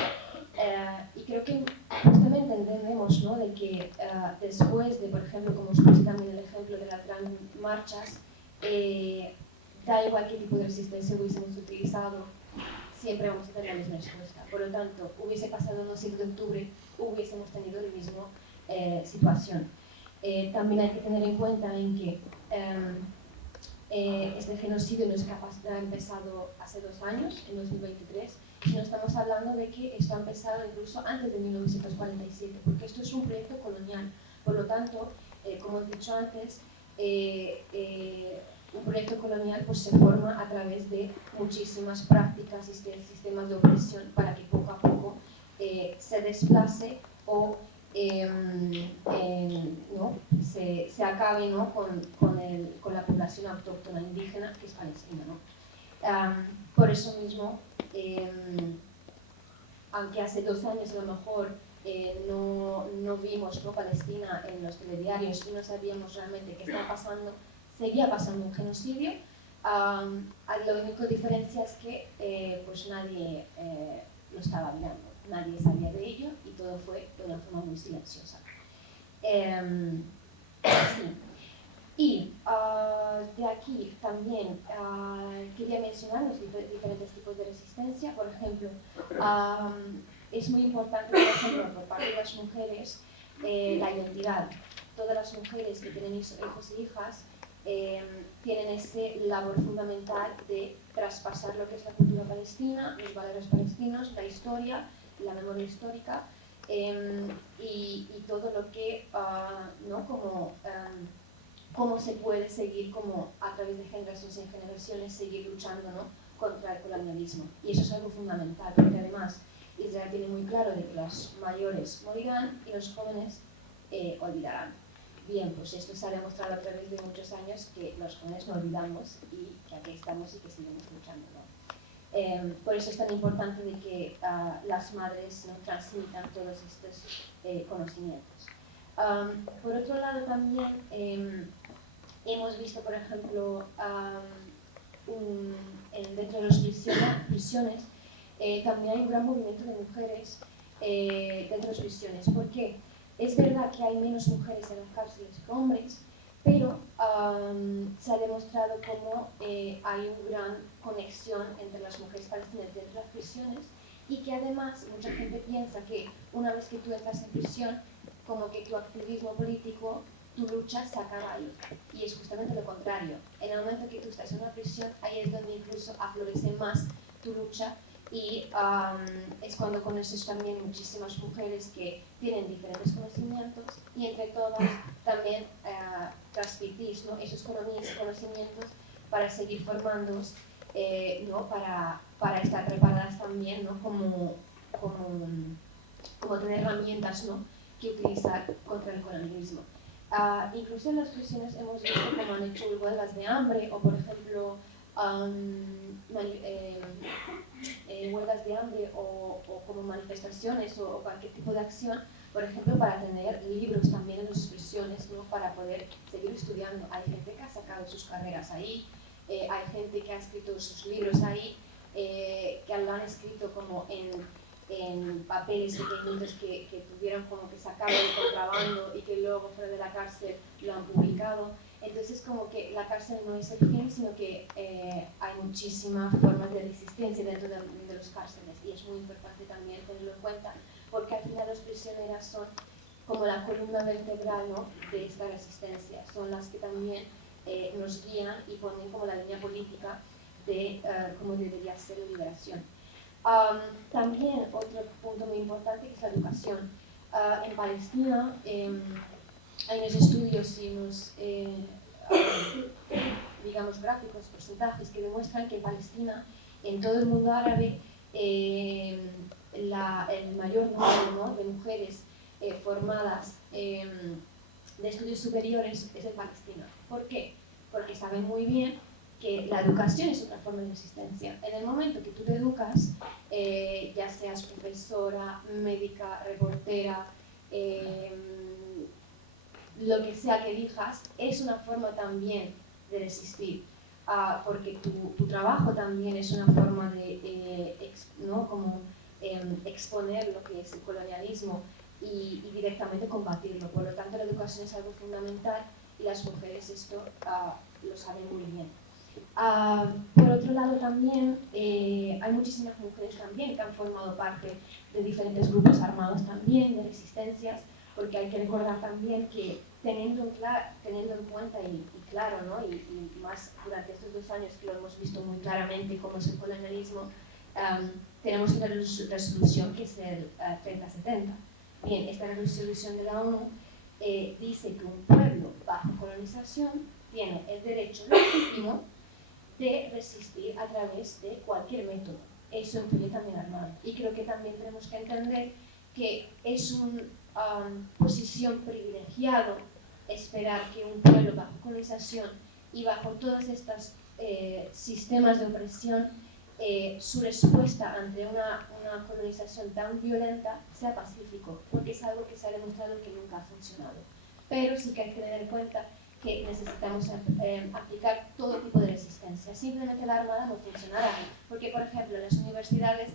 Y creo que justamente entendemos, ¿no?, de que después de, por ejemplo, como os puse también el ejemplo de las grandes marchas, da igual qué tipo de resistencia hubiésemos utilizado, siempre vamos a tener la misma respuesta. Por lo tanto, hubiese pasado un 7 de octubre, hubiésemos tenido la misma situación. También hay que tener en cuenta en que este genocidio no es capaz de haber empezado hace 2 años, en 2023, sino estamos hablando de que esto ha empezado incluso antes de 1947, porque esto es un proyecto colonial. Por lo tanto, como he dicho antes, un proyecto colonial pues, se forma a través de muchísimas prácticas y sistemas de opresión para que poco a poco se desplace o ¿no? se acabe, ¿no? con la población autóctona indígena que es palestina, ¿no? Por eso mismo, aunque hace 2 años a lo mejor no vimos, ¿no? Palestina en los telediarios y no sabíamos realmente qué estaba pasando, seguía pasando un genocidio. La única diferencia es que pues nadie lo estaba mirando, nadie sabía de ello y todo fue de una forma muy silenciosa. Sí. Y de aquí también quería mencionar los diferentes tipos de resistencia. Por ejemplo, es muy importante, por ejemplo, por parte de las mujeres, la identidad. Todas las mujeres que tienen hijos y hijas tienen ese labor fundamental de traspasar lo que es la cultura palestina, los valores palestinos, la historia, la memoria histórica y todo lo que, ¿no? Cómo se puede seguir como a través de generaciones en generaciones seguir luchando, ¿no? Contra el colonialismo. Y eso es algo fundamental, porque además Israel tiene muy claro de que los mayores morirán y los jóvenes olvidarán. Bien, pues esto se ha demostrado a través de muchos años que los jóvenes no olvidamos y que aquí estamos y que seguimos luchando, ¿no? Por eso es tan importante de que las madres, ¿no? transmitan todos estos conocimientos. Por otro lado también hemos visto, por ejemplo, dentro de las prisiones también hay un gran movimiento de mujeres dentro de las prisiones. ¿Por qué? Es verdad que hay menos mujeres en las cárceles que hombres, pero se ha demostrado cómo hay una gran conexión entre las mujeres palestinas dentro de las prisiones y que además mucha gente piensa que una vez que tú entras en prisión, como que tu activismo político, tu lucha se acaba ahí. Y es justamente lo contrario. En el momento que tú estás en una prisión, ahí es donde incluso aflorece más tu lucha y es cuando conoces también muchísimas mujeres que tienen diferentes conocimientos y entre todas también transmitís, ¿no? esos conocimientos para seguir formándonos, ¿no? para estar preparadas también, ¿no? como tener herramientas, ¿no? que utilizar contra el colonialismo. Incluso en las prisiones hemos visto cómo han hecho huelgas de hambre o, por ejemplo, huelgas de hambre o como manifestaciones o cualquier tipo de acción, por ejemplo, para tener libros también en las prisiones, ¿no? para poder seguir estudiando. Hay gente que ha sacado sus carreras ahí, hay gente que ha escrito sus libros ahí, que lo han escrito como en papeles pequeñitos que tuvieron como que sacarlo de contrabando y que luego fuera de la cárcel lo han publicado. Entonces como que la cárcel no es el fin, sino que hay muchísimas formas de resistencia dentro de los cárceles y es muy importante también tenerlo en cuenta porque al final las prisioneras son como la columna vertebral, ¿no? de esta resistencia, son las que también nos guían y ponen como la línea política de cómo debería ser la liberación. También otro punto muy importante que es la educación. En Palestina hay unos estudios y unos digamos gráficos, porcentajes que demuestran que en Palestina, en todo el mundo árabe, el mayor número, ¿no? de mujeres formadas de estudios superiores es en Palestina. ¿Por qué? Porque saben muy bien que la educación es otra forma de resistencia. En el momento que tú te educas, ya seas profesora, médica, reportera, lo que sea que elijas, es una forma también de resistir, porque tu trabajo también es una forma de ¿no? como, exponer lo que es el colonialismo y directamente combatirlo. Por lo tanto, la educación es algo fundamental y las mujeres esto lo saben muy bien. Por otro lado también hay muchísimas mujeres también que han formado parte de diferentes grupos armados también, de resistencias, porque hay que recordar también que teniendo en cuenta y claro, ¿no? y más durante estos 2 años que lo hemos visto muy claramente cómo es el colonialismo, tenemos una resolución que es el 3070. Bien, esta resolución de la ONU dice que un pueblo bajo colonización tiene el derecho legítimo de resistir a través de cualquier método. Eso incluye también armado. Y creo que también tenemos que entender que es una posición privilegiada esperar que un pueblo bajo colonización y bajo todos estos sistemas de opresión, su respuesta ante una colonización tan violenta sea pacífico, porque es algo que se ha demostrado que nunca ha funcionado. Pero sí que hay que tener en cuenta que necesitamos aplicar todo tipo de resistencia. Simplemente la armada no funcionará, porque, por ejemplo, en las universidades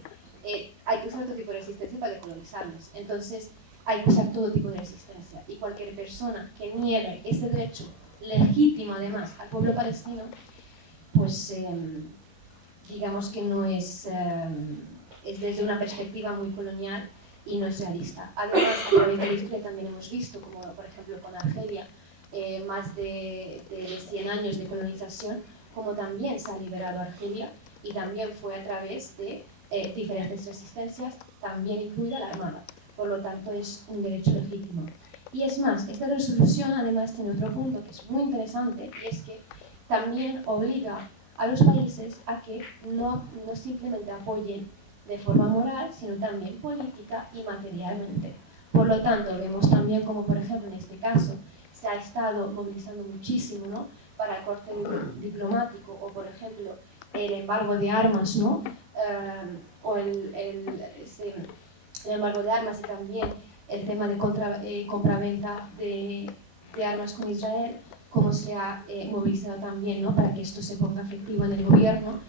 hay que usar otro tipo de resistencia para decolonizarlos. Entonces, hay que usar todo tipo de resistencia. Y cualquier persona que niegue ese derecho legítimo, además, al pueblo palestino, pues digamos que no es desde una perspectiva muy colonial y no es realista. Además, a través de la historia también hemos visto, como por ejemplo con Argelia, más de 100 años de colonización, como también se ha liberado Argelia y también fue a través de diferentes resistencias, también incluida la armada. Por lo tanto, es un derecho legítimo. Y es más, esta resolución además tiene otro punto que es muy interesante, y es que también obliga a los países a que no simplemente apoyen de forma moral, sino también política y materialmente. Por lo tanto, vemos también como, por ejemplo, en este caso, se ha estado movilizando muchísimo, ¿no?, para el corte diplomático, o por ejemplo, el embargo de armas, ¿no?, o el embargo de armas, y también el tema de compraventa de armas con Israel, como se ha movilizado también, ¿no?, para que esto se ponga efectivo en el gobierno.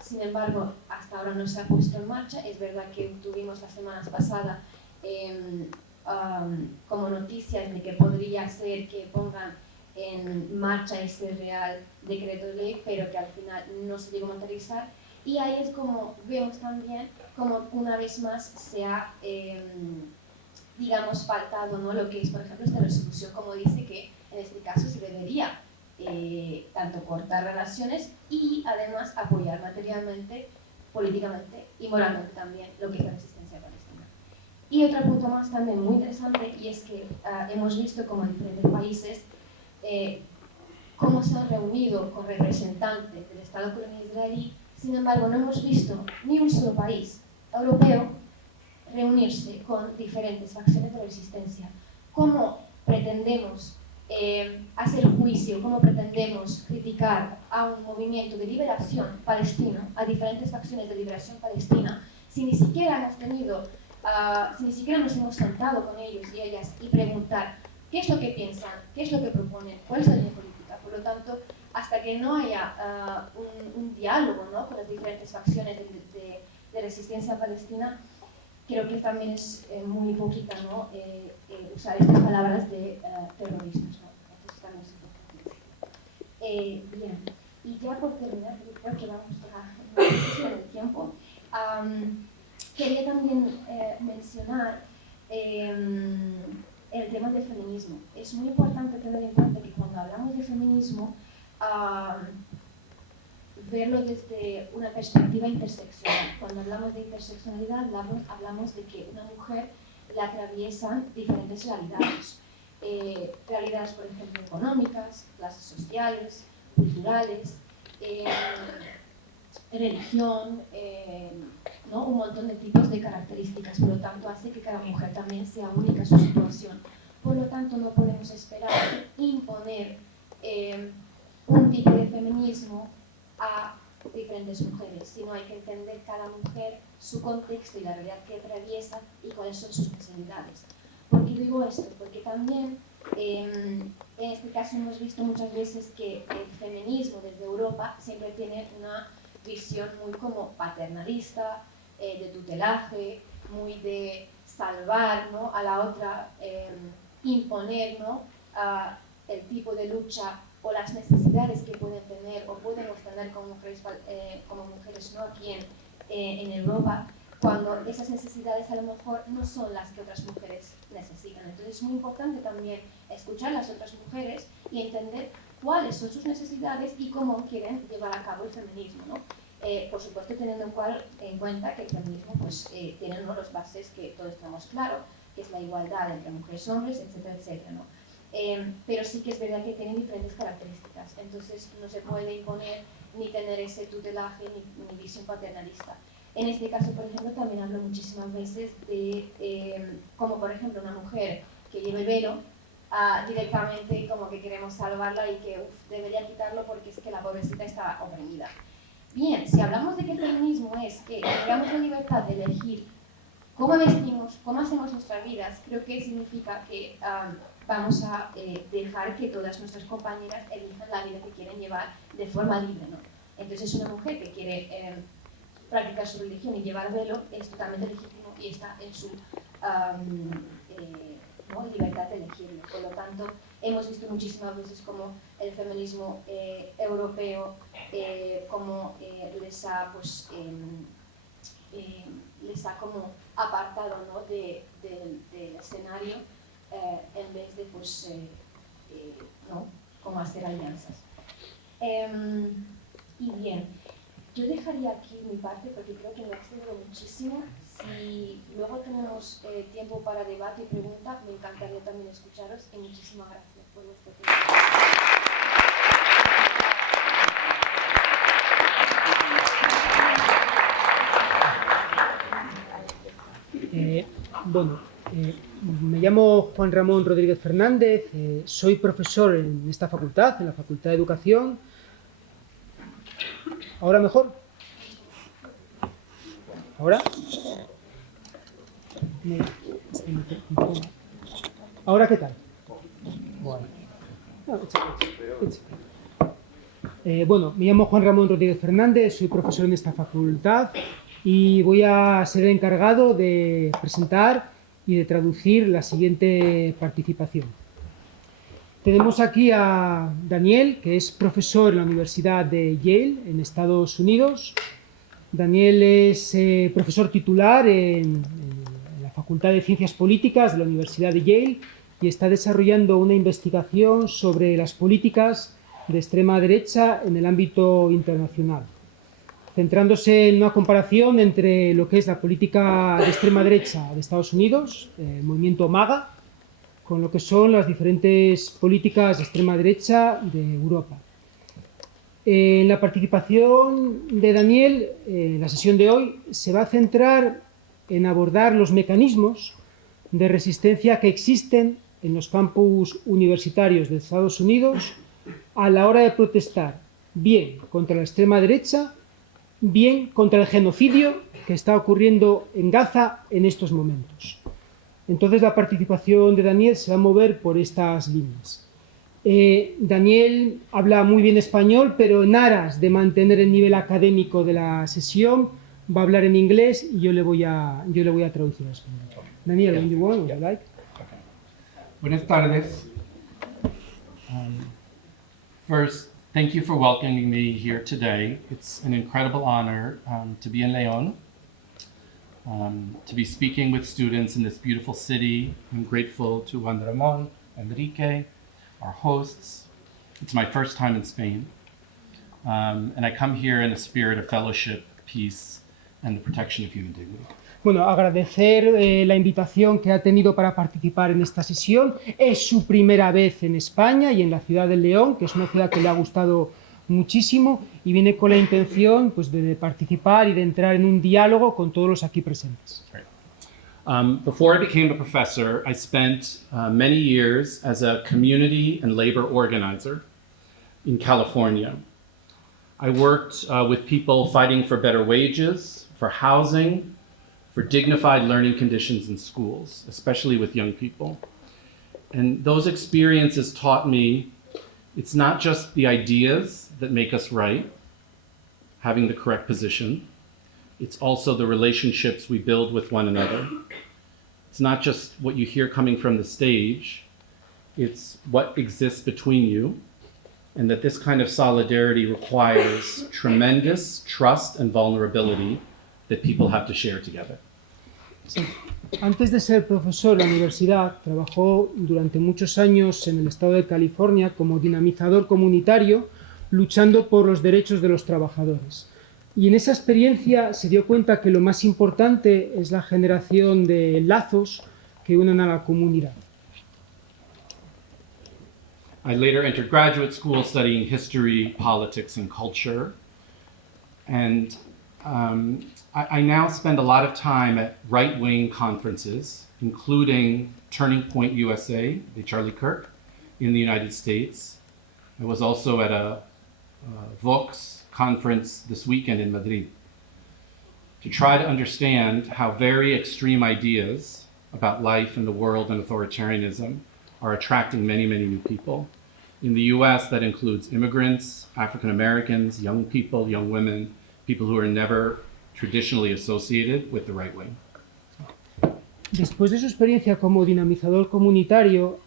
Sin embargo, hasta ahora no se ha puesto en marcha. Es verdad que tuvimos las semanas pasadas como noticias de que podría ser que pongan en marcha ese Real Decreto de Ley, pero que al final no se llegó a materializar. Y ahí es como vemos también como una vez más se ha, digamos, faltado, ¿no?, lo que es, por ejemplo, esta resolución, como dice que en este caso se debería tanto cortar relaciones y además apoyar materialmente, políticamente y moralmente también lo que es la resistencia palestina. Y otro punto más también muy interesante, y es que hemos visto como diferentes países cómo se han reunido con representantes del Estado colonial israelí. Sin embargo, no hemos visto ni un solo país europeo reunirse con diferentes facciones de resistencia. ¿Cómo pretendemos hacer juicio, cómo pretendemos criticar a un movimiento de liberación palestino, a diferentes facciones de liberación palestina, si ni siquiera hemos tenido, si ni siquiera nos hemos sentado con ellos y ellas y preguntar qué es lo que piensan, qué es lo que proponen, cuál es la línea política? Por lo tanto, hasta que no haya un diálogo, ¿no?, con las diferentes facciones de resistencia palestina, creo que también es muy hipócrita, ¿no?, usar estas palabras de terroristas, ¿no? Entonces también es importante. Bien, y ya por terminar, creo que vamos a el tiempo, quería también mencionar el tema del feminismo. Es muy importante tener en cuenta que cuando hablamos de feminismo, verlo desde una perspectiva interseccional. Cuando hablamos de interseccionalidad, hablamos de que una mujer la atraviesan diferentes realidades. Realidades, por ejemplo, económicas, clases sociales, culturales, religión, ¿no?, un montón de tipos de características. Por lo tanto, hace que cada mujer también sea única en su situación. Por lo tanto, no podemos esperar imponer un tipo de feminismo a diferentes mujeres, sino hay que entender cada mujer, su contexto y la realidad que atraviesa y cuáles son sus necesidades. ¿Por qué digo esto? Porque también en este caso hemos visto muchas veces que el feminismo desde Europa siempre tiene una visión muy como paternalista, de tutelaje, muy de salvar, ¿no?, a la otra, imponer, ¿no?, el tipo de lucha o las necesidades que pueden tener o podemos tener como mujeres ¿no? aquí en Europa, cuando esas necesidades a lo mejor no son las que otras mujeres necesitan. Entonces es muy importante también escuchar a las otras mujeres y entender cuáles son sus necesidades y cómo quieren llevar a cabo el feminismo, ¿no? Por supuesto teniendo en cuenta que el feminismo pues, tiene ¿no? las bases que todos tenemos claro, que es la igualdad entre mujeres y hombres, etcétera, etcétera, ¿no? Pero sí que es verdad que tienen diferentes características, entonces no se puede imponer ni tener ese tutelaje ni visión paternalista. En este caso, por ejemplo, también hablo muchísimas veces de como por ejemplo una mujer que lleva el velo, directamente como que queremos salvarla y que debería quitarlo porque es que la pobrecita está oprimida. Bien, si hablamos de que el feminismo es que tengamos la libertad de elegir cómo vestimos, cómo hacemos nuestras vidas, creo que significa que vamos a dejar que todas nuestras compañeras elijan la vida que quieren llevar de forma libre, ¿no? Entonces una mujer que quiere practicar su religión y llevar velo es totalmente legítimo y está en su ¿no? libertad de elegirlo. Por lo tanto, hemos visto muchísimas veces como el feminismo europeo como les ha como apartado ¿no? del escenario en vez de pues, ¿no? como hacer alianzas. Y bien, yo dejaría aquí mi parte porque creo que me ha extendido muchísimo. Si luego tenemos tiempo para debate y pregunta, me encantaría también escucharos y muchísimas gracias por vuestro tiempo. Me llamo Juan Ramón Rodríguez Fernández, soy profesor en esta facultad, en la Facultad de Educación. ¿Ahora mejor? ¿Ahora? ¿Ahora qué tal? Bueno, me llamo Juan Ramón Rodríguez Fernández, soy profesor en esta facultad y voy a ser el encargado de presentar y de traducir la siguiente participación. Tenemos aquí a Daniel, que es profesor en la Universidad de Yale, en Estados Unidos. Daniel es profesor titular en la Facultad de Ciencias Políticas de la Universidad de Yale y está desarrollando una investigación sobre las políticas de extrema derecha en el ámbito internacional, centrándose en una comparación entre lo que es la política de extrema derecha de Estados Unidos, el movimiento MAGA, con lo que son las diferentes políticas de extrema derecha de Europa. En la participación de Daniel, en la sesión de hoy, se va a centrar en abordar los mecanismos de resistencia que existen en los campus universitarios de Estados Unidos a la hora de protestar, bien contra la extrema derecha, bien contra el genocidio que está ocurriendo en Gaza en estos momentos. Entonces la participación de Daniel se va a mover por estas líneas. Daniel habla muy bien español, pero en aras de mantener el nivel académico de la sesión va a hablar en inglés y yo le voy a traducir a español. Daniel, when you want, would you like? Buenas tardes. First, thank you for welcoming me here today. It's an incredible honor to be in León, to be speaking with students in this beautiful city. I'm grateful to Juan Ramón, Enrique, our hosts. It's my first time in Spain. And I come here in a spirit of fellowship, peace, and the protection of human dignity. Bueno, agradecer la invitación que ha tenido para participar en esta sesión. Es su primera vez en España y en la ciudad de León, que es una ciudad que le ha gustado muchísimo y viene con la intención pues, de participar y de entrar en un diálogo con todos los aquí presentes. Before I became a professor, I spent many years as a community and labor organizer in California. I worked with people fighting for better wages, for housing, for dignified learning conditions in schools, especially with young people. And those experiences taught me it's not just the ideas that make us right, having the correct position. It's also the relationships we build with one another. It's not just what you hear coming from the stage. It's what exists between you, and that this kind of solidarity requires tremendous trust and vulnerability that people have to share together. Antes de ser profesor en la universidad, trabajó durante muchos años en el estado de California como dinamizador comunitario, luchando por los derechos de los trabajadores. Y en esa experiencia se dio cuenta que lo más importante es la generación de lazos que unan a la comunidad. I later entered graduate school studying history, politics, and culture. And I now spend a lot of time at right-wing conferences, including Turning Point USA, the Charlie Kirk, in the United States. I was also at a Vox conference this weekend in Madrid to try to understand how very extreme ideas about life and the world and authoritarianism are attracting many, many new people. In the US, that includes immigrants, African Americans, young people, young women, people who are never traditionally associated with the right wing. Después de su experiencia como dinamizador comunitario,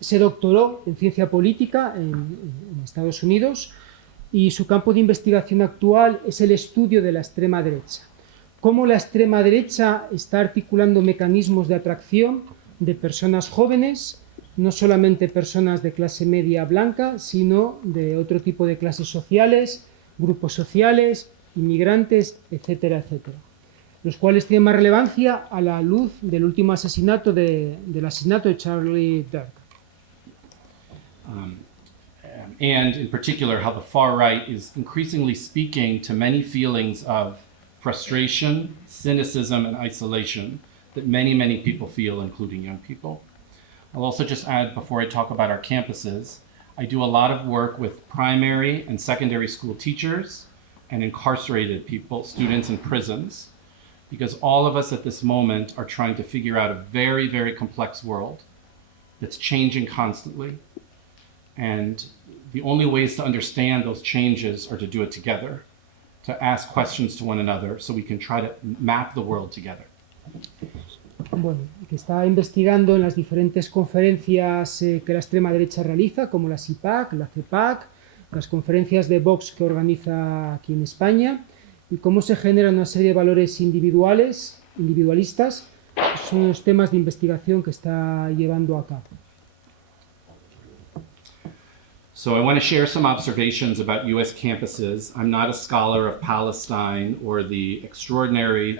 se doctoró en ciencia política en Estados Unidos y su campo de investigación actual es el estudio de la extrema derecha. Cómo la extrema derecha está articulando mecanismos de atracción de personas jóvenes, no solamente personas de clase media blanca, sino de otro tipo de clases sociales, grupos sociales, inmigrantes, etcétera, etcétera, los cuales tienen más relevancia a la luz del último asesinato del asesinato de Charlie Kirk. And in particular, how the far right is increasingly speaking to many feelings of frustration, cynicism, and isolation that many, many people feel, including young people. I'll also just add, before I talk about our campuses, I do a lot of work with primary and secondary school teachers and incarcerated people, students in prisons, because all of us at this moment are trying to figure out a very, very complex world that's changing constantly. And the only ways to understand those changes are to do it together, to ask questions to one another so we can try to map the world together. Bueno, que está investigando en las diferentes conferencias que la extrema derecha realiza, como la CIPAC, la CEPAC, las conferencias de Vox que organiza aquí en España, y cómo se generan una serie de valores individualistas. Son los temas de investigación que está llevando a cabo. So I want to share some observations about US campuses. I'm not a scholar of Palestine or the extraordinary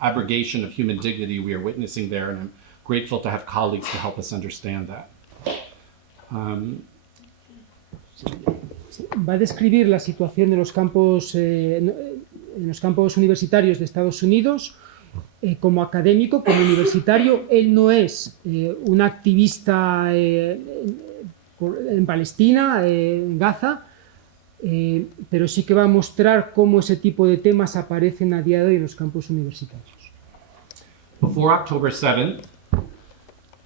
abrogation of human dignity we are witnessing there, and I'm grateful to have colleagues to help us understand that. Va a describir la situación de los campos, en los campos universitarios de Estados Unidos. Como académico, como universitario, él no es un activista en Palestina, en Gaza, pero sí que va a mostrar cómo ese tipo de temas aparecen a día de hoy en los campus universitarios. Before October 7th,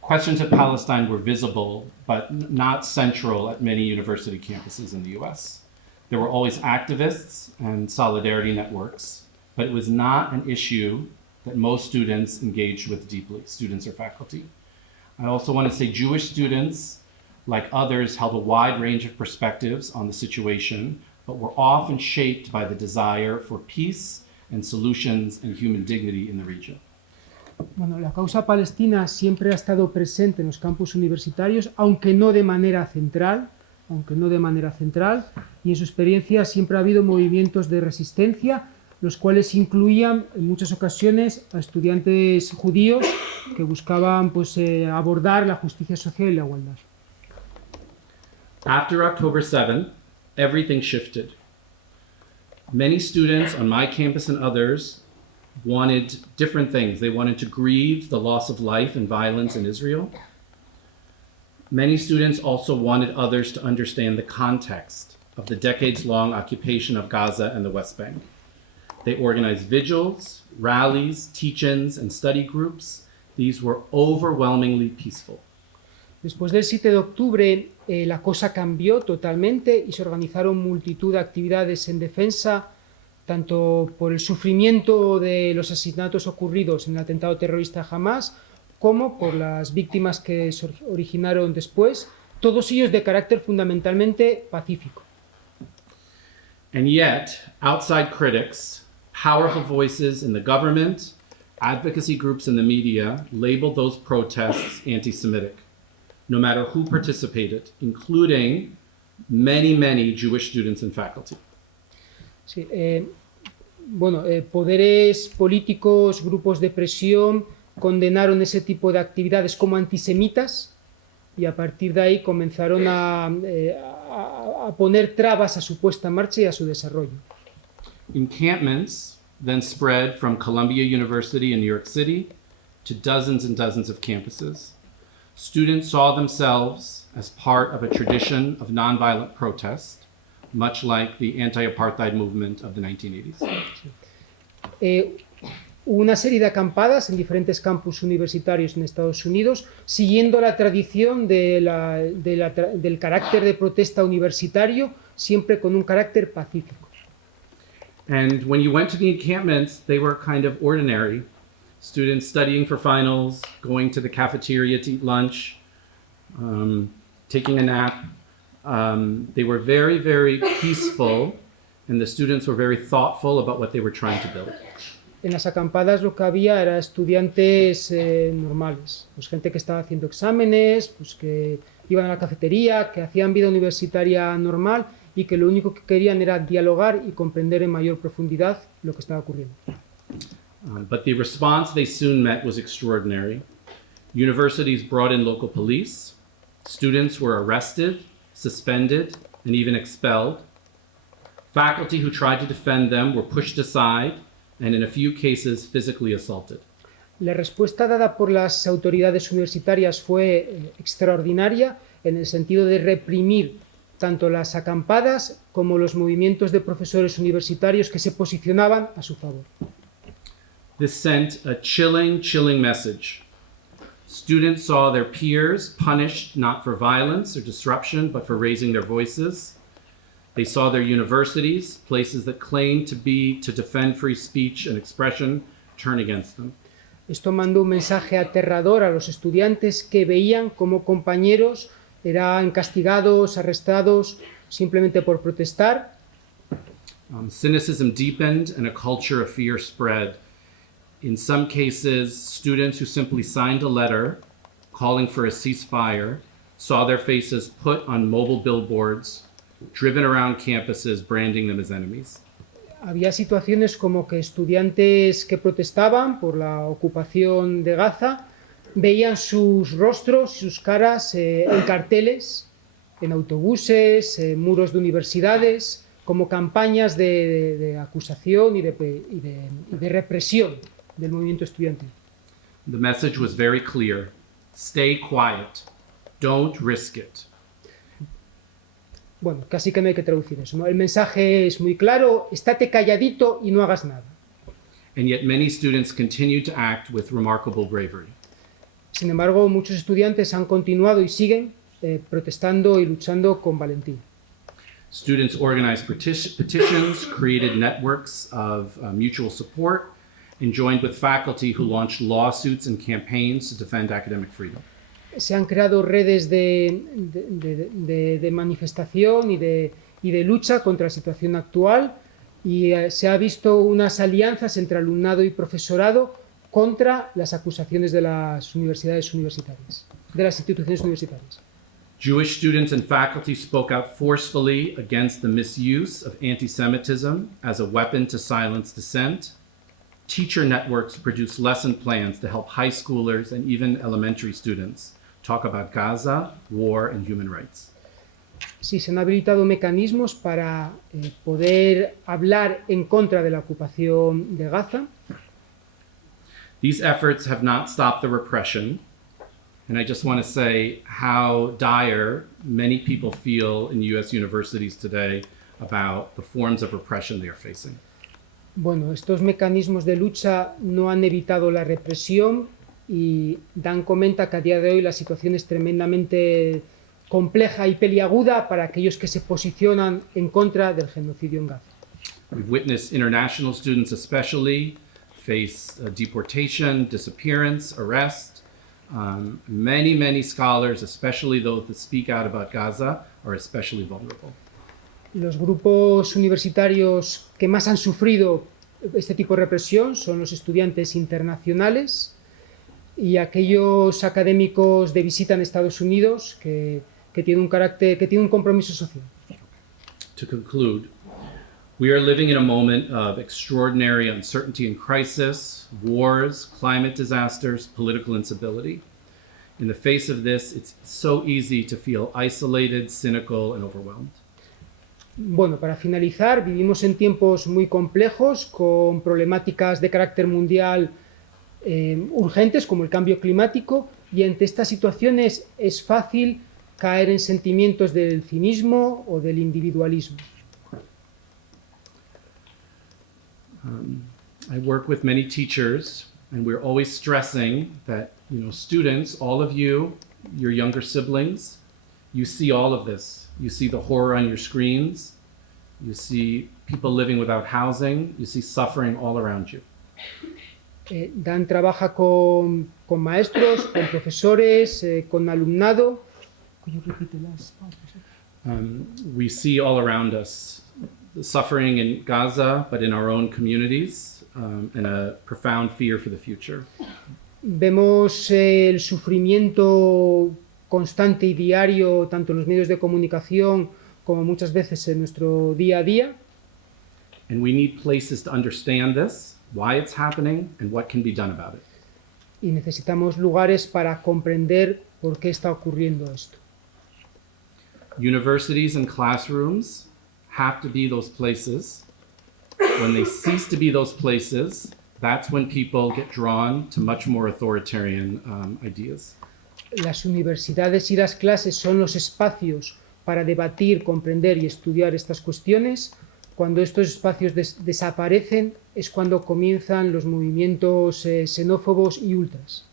questions of Palestine were visible, but not central at many university campuses in the US. There were always activists and solidarity networks, but it was not an issue that most students engaged with deeply, students or faculty. I also want to say Jewish students, like others, held a wide range of perspectives on the situation, but were often shaped by the desire for peace and solutions and human dignity in the region. Bueno, la causa palestina siempre ha estado presente en los campus universitarios, aunque no de manera central, y en su experiencia siempre ha habido movimientos de resistencia, los cuales incluían en muchas ocasiones a estudiantes judíos que buscaban abordar la justicia social y la igualdad. After October 7th, everything shifted. Many students on my campus and others wanted different things. They wanted to grieve the loss of life and violence in Israel. Many students also wanted others to understand the context of the decades-long occupation of Gaza and the West Bank. They organized vigils, rallies, teach-ins, and study groups. These were overwhelmingly peaceful. Después del 7 de octubre, la cosa cambió totalmente y se organizaron multitud de actividades en defensa, tanto por el sufrimiento de los asesinatos ocurridos en el atentado terrorista de Hamas, como por las víctimas que se originaron después, todos ellos de carácter fundamentalmente pacífico. And yet, outside critics, powerful voices in the government, advocacy groups in the media labeled those protests anti-Semitic, no matter who participated, including many Jewish students and faculty. Sí, poderes políticos, grupos de presión condenaron ese tipo de actividades como antisemitas y a partir de ahí comenzaron a poner trabas a su puesta en marcha y a su desarrollo. Encampments then spread from Columbia University in New York City to dozens and dozens of campuses. Students saw themselves as part of a tradition of nonviolent protest, much like the anti-apartheid movement of the 1980s. Hubo una serie de acampadas en diferentes campus universitarios en Estados Unidos, siguiendo la tradición del carácter de protesta universitario, siempre con un carácter pacífico. And when you went to the encampments, they were kind of ordinary. Students studying for finals, going to the cafeteria to eat lunch, taking a nap. They were very peaceful, and the students were very thoughtful about what they were trying to build. En las acampadas lo que había era estudiantes normales, pues gente que estaba haciendo exámenes, pues que iban a la cafetería, que hacían vida universitaria normal y que lo único que querían era dialogar y comprender en mayor profundidad lo que estaba ocurriendo. But the response they soon met was extraordinary. Universities brought in local police. Students were arrested, suspended, and even expelled. Faculty who tried to defend them were pushed aside and in a few cases physically assaulted. La respuesta dada por las autoridades universitarias fue extraordinaria en el sentido de reprimir tanto las acampadas como los movimientos de profesores universitarios que se posicionaban a su favor. This sent a chilling message. Students saw their peers punished not for violence or disruption, but for raising their voices. They saw their universities, places that claimed to defend free speech and expression, turn against them. Esto mandó un mensaje aterrador a los estudiantes que veían como compañeros eran castigados, arrestados simplemente por protestar. Cynicism deepened and a culture of fear spread. In some cases, students who simply signed a letter calling for a ceasefire saw their faces put on mobile billboards, driven around campuses, branding them as enemies. Había situaciones como que estudiantes que protestaban por la ocupación de Gaza veían sus rostros, sus caras en carteles, en autobuses, en muros de universidades, como campañas de acusación y de represión del movimiento estudiantil. The message was very clear. Stay quiet. Don't risk it. Bueno, casi que no hay que traducir eso, ¿no? El mensaje es muy claro, estate calladito y no hagas nada. And yet many students continue to act with remarkable bravery. Sin embargo, muchos estudiantes han continuado y siguen protestando y luchando con valentía. Students organized petitions, created networks of mutual support, and joined with faculty who launched lawsuits and campaigns to defend academic freedom. Se han creado redes de manifestación y de lucha contra la situación actual y se ha visto unas alianzas entre alumnado y profesorado contra las acusaciones de las universidades universitarias, de las instituciones universitarias. Jewish students and faculty spoke out forcefully against the misuse of anti-Semitism as a weapon to silence dissent. Teacher networks produced lesson plans to help high schoolers and even elementary students talk about Gaza, war, and human rights. Sí, se han habilitado mecanismos para poder hablar en contra de la ocupación de Gaza. These efforts have not stopped the repression, and I just want to say how dire many people feel in U.S. universities today about the forms of repression they are facing. Bueno, estos mecanismos de lucha no han evitado la represión y Dan comenta que a día de hoy la situación es tremendamente compleja y peliaguda para aquellos que se posicionan en contra del genocidio en Gaza. We've witnessed international students especially face deportation, disappearance, arrest, Many scholars, especially those that speak out about Gaza, are especially vulnerable. Los grupos universitarios que más han sufrido este tipo de represión son los estudiantes internacionales y aquellos académicos de visita en Estados Unidos que tienen un compromiso social. To conclude, we are living in a moment of extraordinary uncertainty and crisis, wars, climate disasters, political instability. In the face of this, it's so easy to feel isolated, cynical, and overwhelmed. Bueno, para finalizar, vivimos en tiempos muy complejos, con problemáticas de carácter mundial urgentes, como el cambio climático, y ante estas situaciones es fácil caer en sentimientos del cinismo o del individualismo. I work with many teachers, and we're always stressing that, students, all of you, your younger siblings, you see all of this. You see the horror on your screens. You see people living without housing. You see suffering all around you. Dan trabaja con maestros, con profesores, con alumnado. We see all around us the suffering in Gaza, but in our own communities, and a profound fear for the future. Vemos el sufrimiento constante y diario, tanto en los medios de comunicación como muchas veces en nuestro día a día. And we need places to understand this, why it's happening, and what can be done about it. Y necesitamos lugares para comprender por qué está ocurriendo esto. Universities and classrooms have to be those places. When they cease to be those places, that's when people get drawn to much more authoritarian ideas. Las universidades y las clases son los espacios para debatir, comprender y estudiar estas cuestiones. Cuando estos espacios desaparecen es cuando comienzan los movimientos xenófobos y ultras.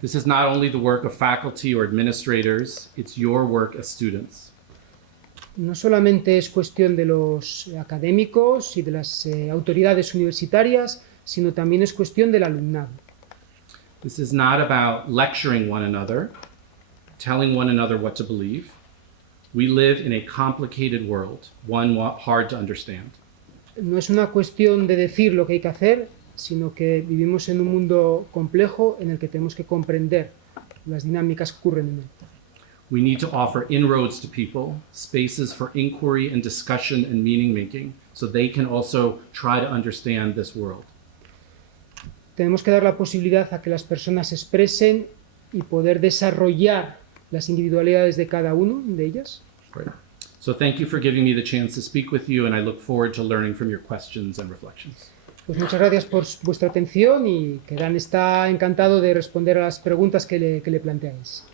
This is not only the work of faculty or administrators, it's your work as students. No solamente es cuestión de los académicos y de las autoridades universitarias, sino también es cuestión del alumnado. This is not about lecturing one another, telling one another what to believe. We live in a complicated world, one hard to understand. No es una cuestión de decir lo que hay que hacer, sino que vivimos en un mundo complejo en el que tenemos que comprender las dinámicas que ocurren en él. We need to offer inroads to people, spaces for inquiry and discussion and meaning making, so they can also try to understand this world. Tenemos que dar la posibilidad a que las personas se expresen y poder desarrollar las individualidades de cada uno de ellas. Right. So thank you for giving me the chance to speak with you, and I look forward to learning from your questions and reflections. Pues muchas gracias por vuestra atención y que Dan está encantado de responder a las preguntas que le planteáis.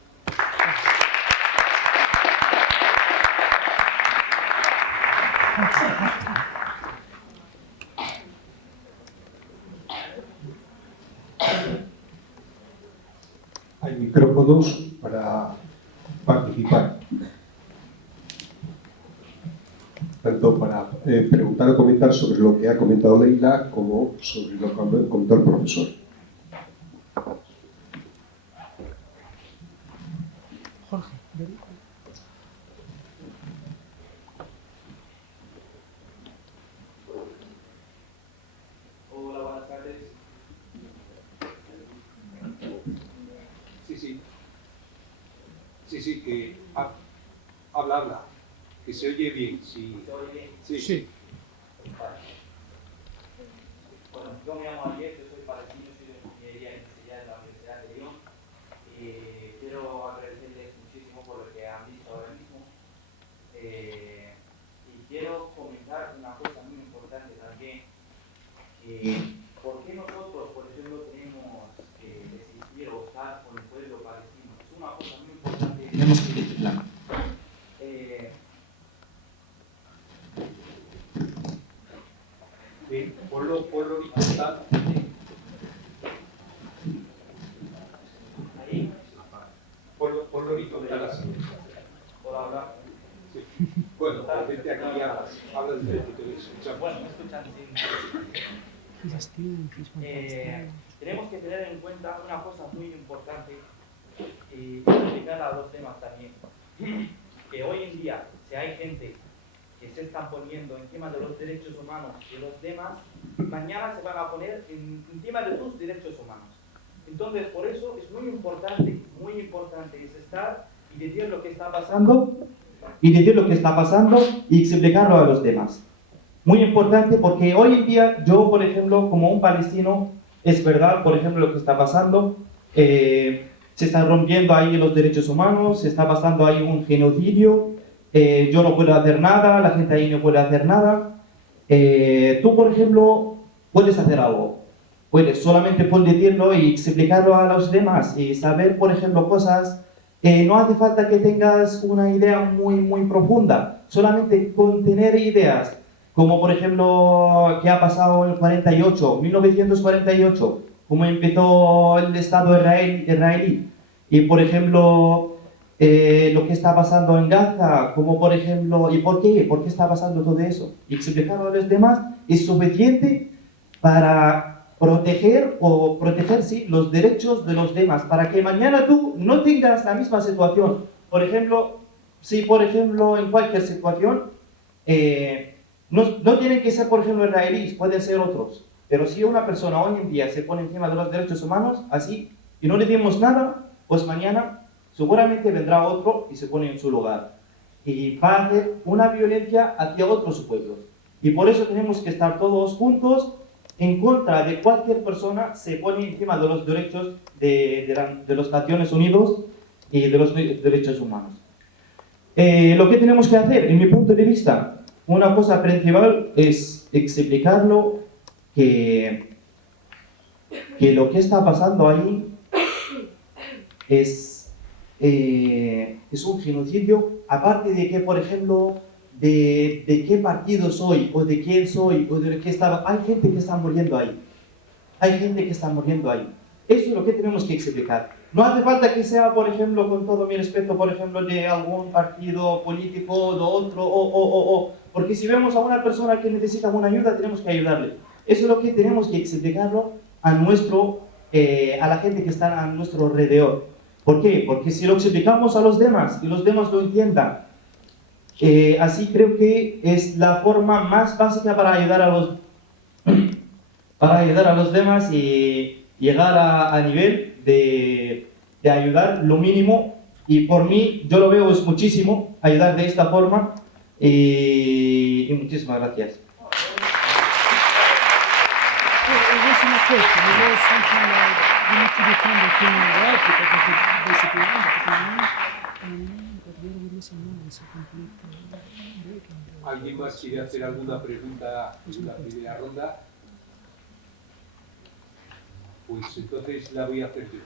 Hay micrófonos para participar. Tanto para preguntar o comentar sobre lo que ha comentado Leila como sobre lo que comentó el profesor. Jorge. Hola, buenas tardes. Sí, que habla, que se oye bien. Sí. ¿Se oye bien? Sí. Vale. Bueno, yo me llamo Ariel, yo soy palestino, soy de ingeniería industrial en la Universidad de Lyon. Quiero agradecerles muchísimo por lo que han visto ahora mismo. Y quiero comentar una cosa muy importante también. ¿Por qué nosotros, por ejemplo, tenemos que resistir o estar con el pueblo palestino? Es una cosa muy importante. Tenemos que decirla. Bien, ponlo horizontal. Ahí. Ponlo horizontal así. ¿Puedo hablar? Sí. Bueno, vete aquí y habla de frente, te escuchamos. Bueno, ¿me escuchan? Sí. tenemos que tener en cuenta una cosa muy importante y explicar a los demás también. Que hoy en día, si hay gente que se están poniendo encima de los derechos humanos de los demás, mañana se van a poner encima de tus derechos humanos. Entonces, por eso es muy importante es estar y decir lo que está pasando y explicarlo a los demás. Muy importante porque hoy en día yo, por ejemplo, como un palestino, es verdad, por ejemplo, lo que está pasando, se están rompiendo ahí los derechos humanos, se está pasando ahí un genocidio, yo no puedo hacer nada, la gente ahí no puede hacer nada. Tú, por ejemplo, puedes hacer algo, solamente por decirlo y explicarlo a los demás y saber, por ejemplo, cosas. No hace falta que tengas una idea muy profunda, solamente con tener ideas, como por ejemplo, ¿qué ha pasado en el 1948, cómo empezó el Estado israelí, y por ejemplo, lo que está pasando en Gaza, como por ejemplo, ¿y por qué está pasando todo eso? Y explicarlo a los demás es suficiente para proteger sí, los derechos de los demás, para que mañana tú no tengas la misma situación. Por ejemplo, si por ejemplo en cualquier situación, no tienen que ser por ejemplo israelíes, pueden ser otros, pero si una persona hoy en día se pone encima de los derechos humanos, así, y no le decimos nada, pues mañana seguramente vendrá otro y se pone en su lugar. Y va a hacer una violencia hacia otros pueblos. Y por eso tenemos que estar todos juntos en contra de cualquier persona se pone encima de los derechos de las Naciones Unidas y de los derechos humanos. Lo que tenemos que hacer, en mi punto de vista, una cosa principal es explicarlo que lo que está pasando ahí es un genocidio, aparte de que, por ejemplo, de qué partido soy, o de quién soy, o de qué estaba. Hay gente que está muriendo ahí. Eso es lo que tenemos que explicar. No hace falta que sea, por ejemplo, con todo mi respeto, por ejemplo, de algún partido político, de otro, porque si vemos a una persona que necesita una ayuda, tenemos que ayudarle. Eso es lo que tenemos que explicarlo a la gente que está a nuestro alrededor. ¿Por qué? Porque si lo explicamos a los demás y los demás lo entiendan, así creo que es la forma más básica para ayudar a los demás y llegar a nivel de ayudar lo mínimo. Y por mí, yo lo veo es muchísimo ayudar de esta forma. Y muchísimas gracias. ¿Alguien más quiere hacer alguna pregunta en la primera ronda? Pues entonces la voy a hacer yo.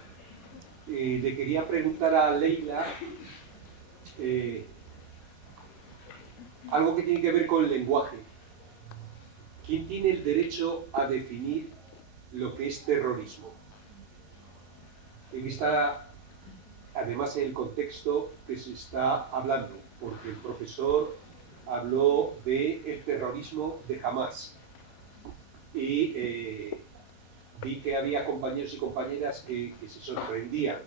Le quería preguntar a Leila algo que tiene que ver con el lenguaje. ¿Quién tiene el derecho a definir lo que es terrorismo? Además en el contexto que se está hablando, porque el profesor habló del terrorismo de Hamás y vi que había compañeros y compañeras que se sorprendían.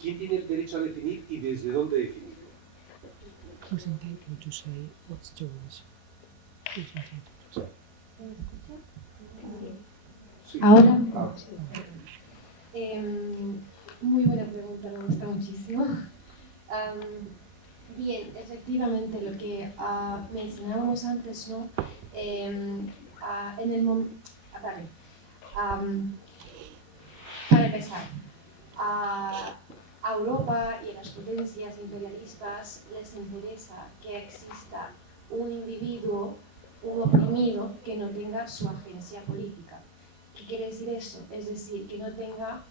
¿Quién tiene el derecho a definir y desde dónde definirlo? Sí. Ahora, muy buena pregunta, me gusta muchísimo. Bien, efectivamente, lo que mencionábamos antes, ¿no? Para empezar, a Europa y a las potencias imperialistas les interesa que exista un individuo, un oprimido, que no tenga su agencia política. ¿Qué quiere decir eso? Es decir, que no tenga,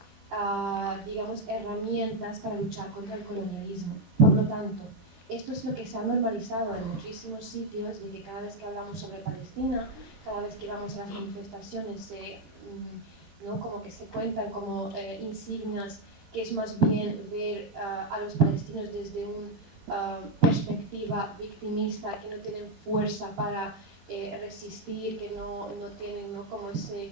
digamos, herramientas para luchar contra el colonialismo. Por lo tanto, esto es lo que se ha normalizado en muchísimos sitios, de que cada vez que hablamos sobre Palestina, cada vez que vamos a las manifestaciones, ¿no? Como que se cuentan como insignias, que es más bien ver a los palestinos desde una perspectiva victimista, que no tienen fuerza para resistir, que no tienen, ¿no? como ese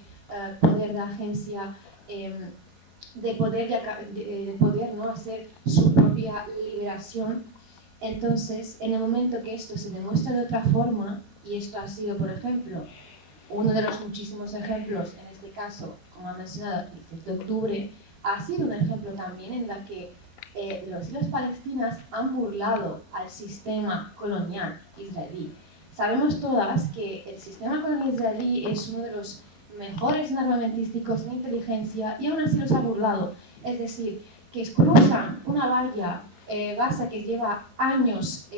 poder de agencia, de poder ¿no? hacer su propia liberación. Entonces, en el momento que esto se demuestra de otra forma, y esto ha sido, por ejemplo, uno de los muchísimos ejemplos, en este caso, como ha mencionado, el 16 de octubre, ha sido un ejemplo también en la que los y las palestinas han burlado al sistema colonial israelí. Sabemos todas que el sistema colonial israelí es uno de los mejores armamentísticos en inteligencia y aún así los ha burlado. Es decir, que cruzan una valla Gaza que lleva años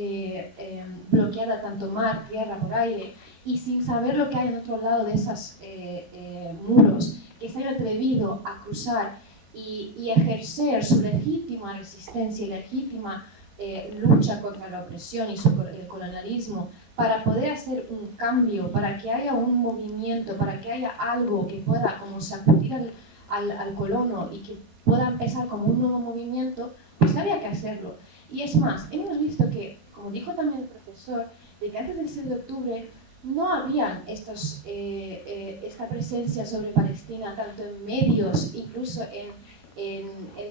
bloqueada tanto mar, tierra, por aire, y sin saber lo que hay en otro lado de esos muros, que se han atrevido a cruzar y ejercer su legítima resistencia y legítima lucha contra la opresión y el colonialismo para poder hacer un cambio, para que haya un movimiento, para que haya algo que pueda como sacudir al colono y que pueda empezar como un nuevo movimiento, pues había que hacerlo. Y es más, hemos visto que, como dijo también el profesor, de que antes del 6 de octubre no había esta presencia sobre Palestina, tanto en medios, incluso en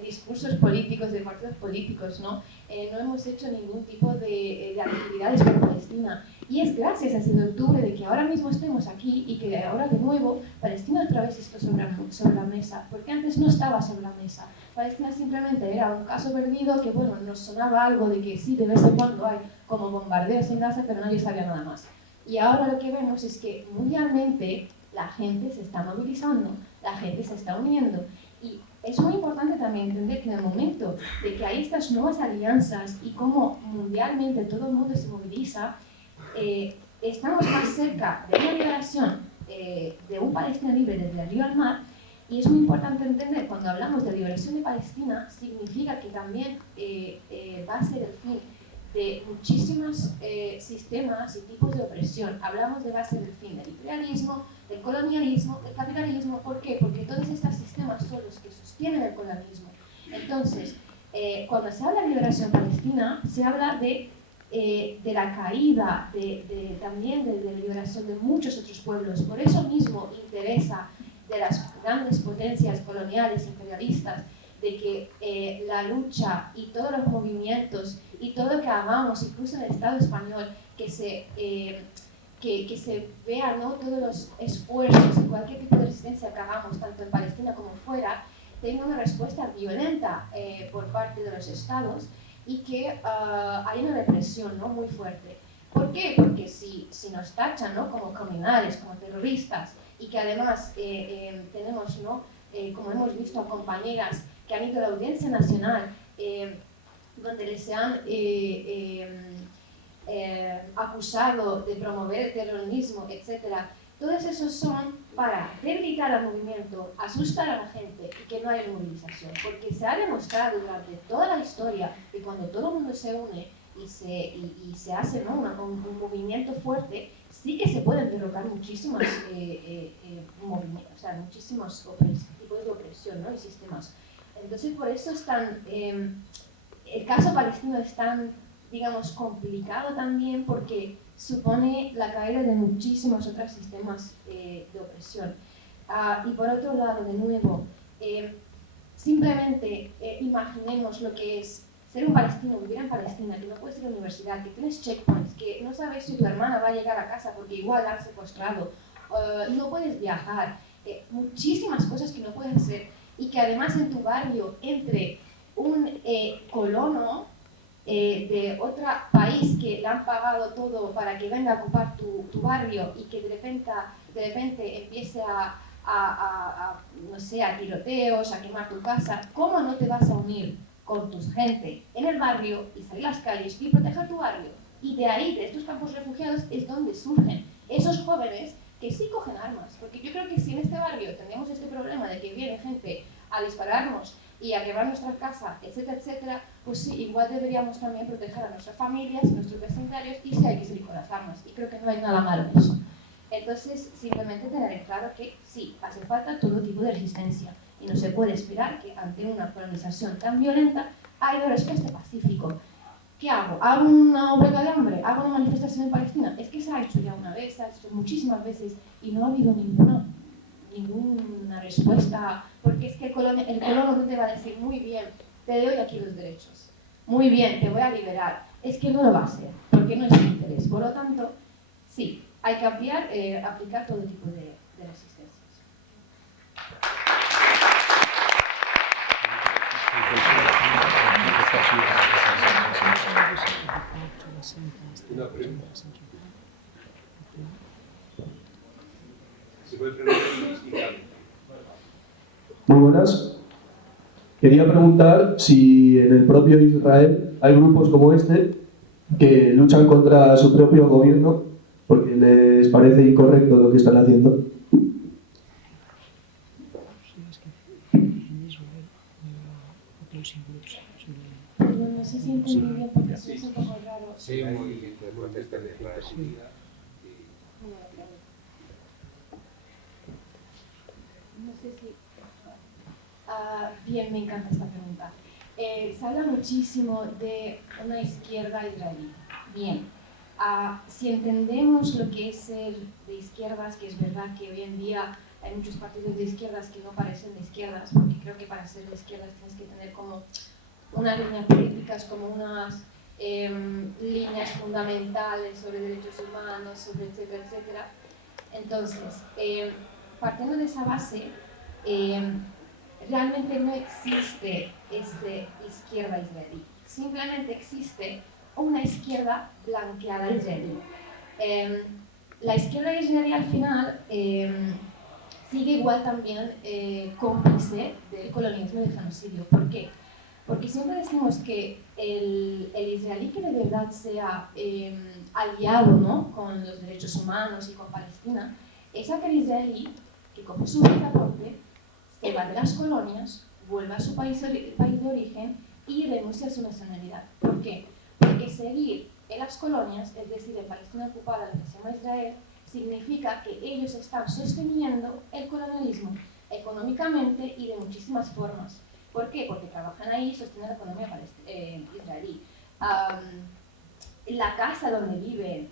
discursos políticos, de partidos políticos, ¿no? No hemos hecho ningún tipo de actividades por Palestina. Y es gracias al 6 de octubre de que ahora mismo estemos aquí y que ahora de nuevo Palestina otra vez está sobre la mesa, porque antes no estaba sobre la mesa. Palestina simplemente era un caso perdido que, bueno, nos sonaba algo de que sí, de vez en cuando hay como bombardeos en Gaza, pero nadie sabía nada más. Y ahora lo que vemos es que mundialmente la gente se está movilizando, la gente se está uniendo. Y es muy importante también entender que en el momento de que hay estas nuevas alianzas y cómo mundialmente todo el mundo se moviliza, estamos más cerca de una liberación de un Palestina libre desde el río al mar. Y es muy importante entender, cuando hablamos de liberación de Palestina, significa que también va a ser el fin de muchísimos sistemas y tipos de opresión. Hablamos de va a ser el fin del imperialismo, del colonialismo, del capitalismo. ¿Por qué? Porque todos estos sistemas son los que sostienen el colonialismo. Entonces, cuando se habla de liberación palestina, se habla de la caída, también de la liberación de muchos otros pueblos. Por eso mismo interesa de las grandes potencias coloniales, imperialistas, de que la lucha y todos los movimientos y todo lo que hagamos, incluso en el Estado español, que se vea, ¿no? Todos los esfuerzos y cualquier tipo de resistencia que hagamos, tanto en Palestina como fuera, tenga una respuesta violenta por parte de los estados y que hay una represión, ¿no? Muy fuerte. ¿Por qué? Porque si nos tachan, ¿no? Como criminales, como terroristas, y que además tenemos, ¿no? Como hemos visto, a compañeras que han ido a la Audiencia Nacional, donde les han acusado de promover el terrorismo, etc. Todos esos son para debilitar al movimiento, asustar a la gente y que no haya movilización. Porque se ha demostrado durante toda la historia que cuando todo el mundo se une y se hace, ¿no? un movimiento fuerte, sí que se pueden derrocar muchísimos movimientos, o sea, muchísimos tipos de opresión, ¿no? Y sistemas. Entonces, por eso es tan, el caso palestino es tan, digamos, complicado también porque supone la caída de muchísimos otros sistemas de opresión. Y por otro lado, de nuevo, simplemente imaginemos lo que es ser un palestino, vivir en Palestina, que no puedes ir a la universidad, que tienes checkpoints, que no sabes si tu hermana va a llegar a casa porque igual la han secuestrado, no puedes viajar, muchísimas cosas que no puedes hacer, y que además en tu barrio entre un colono de otro país que le han pagado todo para que venga a ocupar tu barrio y que de repente empiece no sé, a tiroteos, a quemar tu casa, ¿cómo no te vas a unir con tu gente en el barrio y salir a las calles y proteger tu barrio? Y de ahí, de estos campos refugiados, es donde surgen esos jóvenes que sí cogen armas. Porque yo creo que si en este barrio tenemos este problema de que viene gente a dispararnos y a quemar nuestra casa, etcétera, etcétera, pues sí, igual deberíamos también proteger a nuestras familias, nuestros vecindarios, y sí hay que salir con las armas. Y creo que no hay nada malo en eso. Entonces, simplemente tener en claro que sí, hace falta todo tipo de resistencia. Y no se puede esperar que ante una colonización tan violenta haya respuesta pacífico. ¿Qué hago? ¿Hago una huelga de hambre? ¿Hago una manifestación en Palestina? Es que se ha hecho ya una vez, se ha hecho muchísimas veces y no ha habido ninguna respuesta, porque es que el colono no te va a decir, muy bien, te doy aquí los derechos, muy bien, te voy a liberar. Es que no lo va a hacer, porque no es su interés. Por lo tanto, sí, hay que aplicar todo tipo de resistencias. Una pregunta. Se puede preguntar lingüísticamente. Muy buenas. Quería preguntar si en el propio Israel hay grupos como este que luchan contra su propio gobierno porque les parece incorrecto lo que están haciendo. No sé si entendí bien porque eso es un poco raro. Sí, muy bien. No sé si... bien, me encanta esta pregunta. Se habla muchísimo de una izquierda israelí. Bien, si entendemos lo que es ser de izquierdas, que es verdad que hoy en día hay muchos partidos de izquierdas que no parecen de izquierdas, porque creo que para ser de izquierdas tienes que tener como unas líneas políticas, como unas líneas fundamentales sobre derechos humanos, sobre etcétera, etcétera. Entonces, partiendo de esa base, realmente no existe esa izquierda israelí. Simplemente existe una izquierda blanqueada israelí. La izquierda israelí al final sigue igual también cómplice del colonialismo y del genocidio. ¿Por qué? Porque siempre decimos que el israelí que de verdad sea aliado, ¿no?, con los derechos humanos y con Palestina, es aquel israelí que coge su pasaporte, se va de las colonias, vuelve a su país de origen y renuncia a su nacionalidad. ¿Por qué? Porque seguir en las colonias, es decir, en Palestina ocupada, lo que se llama Israel, significa que ellos están sosteniendo el colonialismo económicamente y de muchísimas formas. ¿Por qué? Porque trabajan ahí y sostienen la economía israelí. La casa donde viven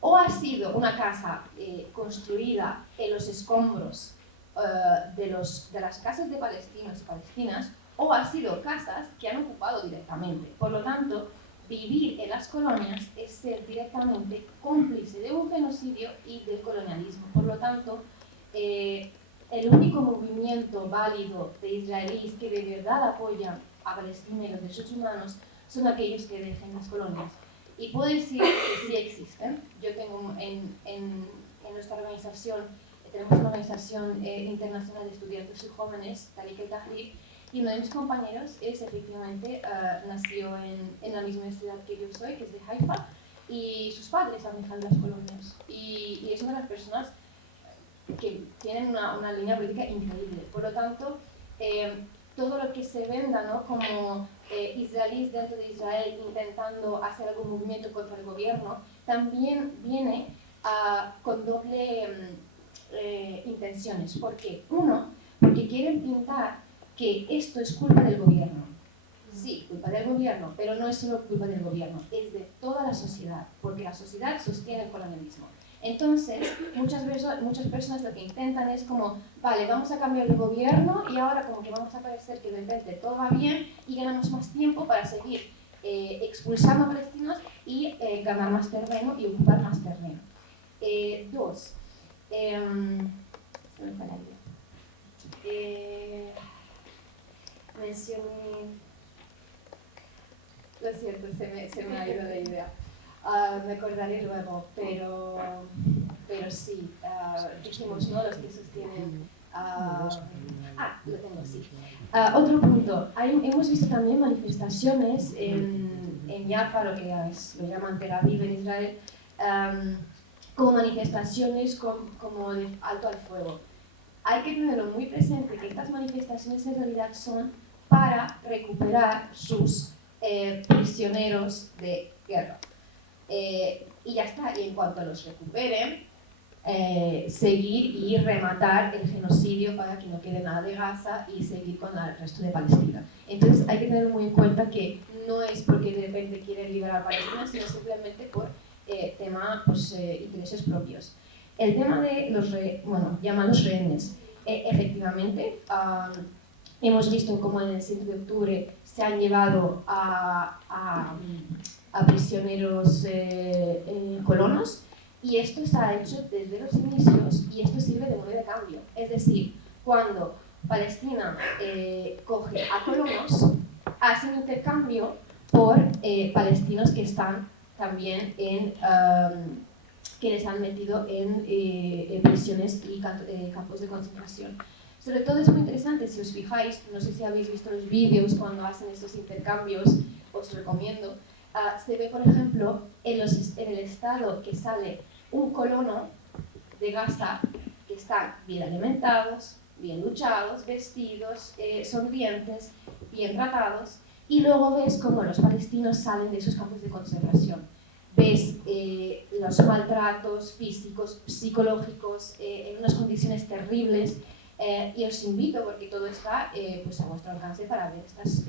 o ha sido una casa construida en los escombros de las casas de palestinos y palestinas, o ha sido casas que han ocupado directamente. Por lo tanto, vivir en las colonias es ser directamente cómplice de un genocidio y del colonialismo. Por lo tanto, el único movimiento válido de israelíes que de verdad apoyan a Palestina y los derechos humanos son aquellos que dejen las colonias. Y puedo decir que sí existen. Yo tengo en nuestra organización, tenemos una organización internacional de estudiantes y jóvenes, Talik el Tahrir, y uno de mis compañeros es efectivamente, nació en la misma ciudad que yo soy, que es de Haifa, y sus padres han dejado las colonias. Y es una de las personas que tienen una línea política increíble. Por lo tanto, todo lo que se venda, ¿no?, como israelíes dentro de Israel intentando hacer algún movimiento contra el gobierno, también viene con doble intenciones. ¿Por qué? Uno, porque quieren pintar que esto es culpa del gobierno. Sí, culpa del gobierno, pero no es solo culpa del gobierno, es de toda la sociedad, porque la sociedad sostiene el colonialismo. Entonces, muchas personas lo que intentan es como, vale, vamos a cambiar de gobierno y ahora como que vamos a parecer que de repente todo va bien y ganamos más tiempo para seguir expulsando a palestinos y ganar más terreno y ocupar más terreno. Dos, se me fue la idea. Mencioné, lo siento, se me ha ido la idea. Me acordaré luego, pero sí, dijimos, ¿no?, los que sostienen... lo tengo, sí. Otro punto, hemos visto también manifestaciones en Jaffa, lo que lo llaman Tel Aviv en Israel, como manifestaciones como de alto al fuego. Hay que tenerlo muy presente que estas manifestaciones en realidad son para recuperar sus prisioneros de guerra. Y ya está, y en cuanto los recuperen, seguir y rematar el genocidio para que no quede nada de Gaza y seguir con el resto de Palestina. Entonces hay que tener muy en cuenta que no es porque de repente quieren liberar a Palestina, sino simplemente por intereses propios. El tema de los llamados rehenes, efectivamente, hemos visto cómo en el 7 de octubre se han llevado a prisioneros colonos, y esto se ha hecho desde los inicios, y esto sirve de moneda de cambio. Es decir, cuando Palestina coge a colonos, hacen intercambio por palestinos que están también que les han metido en prisiones y campos de concentración. Sobre todo es muy interesante, si os fijáis, no sé si habéis visto los vídeos cuando hacen estos intercambios, os recomiendo, se ve, por ejemplo, en el estado que sale un colono de Gaza, que están bien alimentados, bien duchados, vestidos, sonrientes, bien tratados, y luego ves cómo los palestinos salen de esos campos de concentración. Ves los maltratos físicos, psicológicos, en unas condiciones terribles, y os invito, porque todo está pues a vuestro alcance para ver estos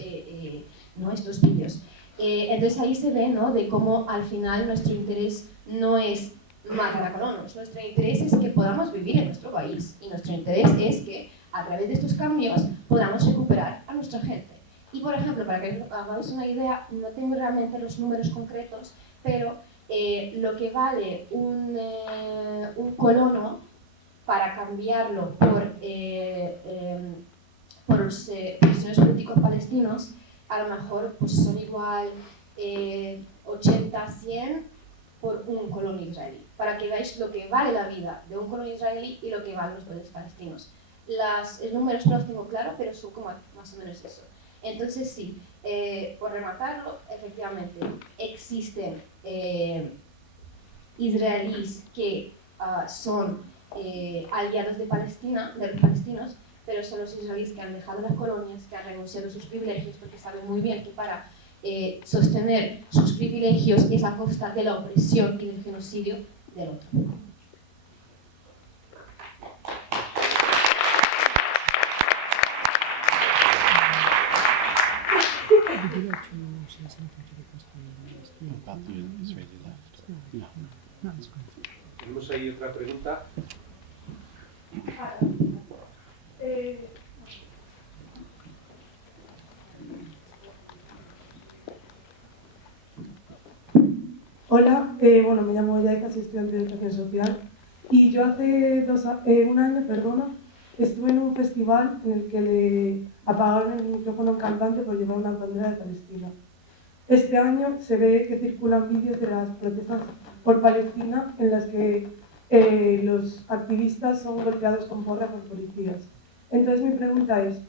vídeos. Entonces ahí se ve, ¿no?, de cómo al final nuestro interés no es matar a colonos, nuestro interés es que podamos vivir en nuestro país, y nuestro interés es que a través de estos cambios podamos recuperar a nuestra gente. Y por ejemplo, para que os hagáis una idea, no tengo realmente los números concretos, pero lo que vale un colono para cambiarlo por los prisioneros políticos palestinos, a lo mejor pues son igual 80, 100 por un colono israelí, para que veáis lo que vale la vida de un colono israelí y lo que valen los dólares palestinos. Los números no los tengo claros, pero son como más o menos eso. Entonces sí, por rematarlo, efectivamente, existen israelíes que son aliados de Palestina, de los palestinos, pero son los israelíes que han dejado las colonias, que han renunciado a sus privilegios, porque saben muy bien que para sostener sus privilegios es a costa de la opresión y del genocidio del otro. About the Israeli left. No. Tenemos ahí otra pregunta. Hola, bueno, me llamo Yaika, soy estudiante de Educación Social, y yo hace un año, estuve en un festival en el que le apagaron el micrófono a un cantante por llevar una bandera de Palestina. Este año se ve que circulan vídeos de las protestas por Palestina en las que los activistas son golpeados con porra por policías. Entonces mi pregunta es,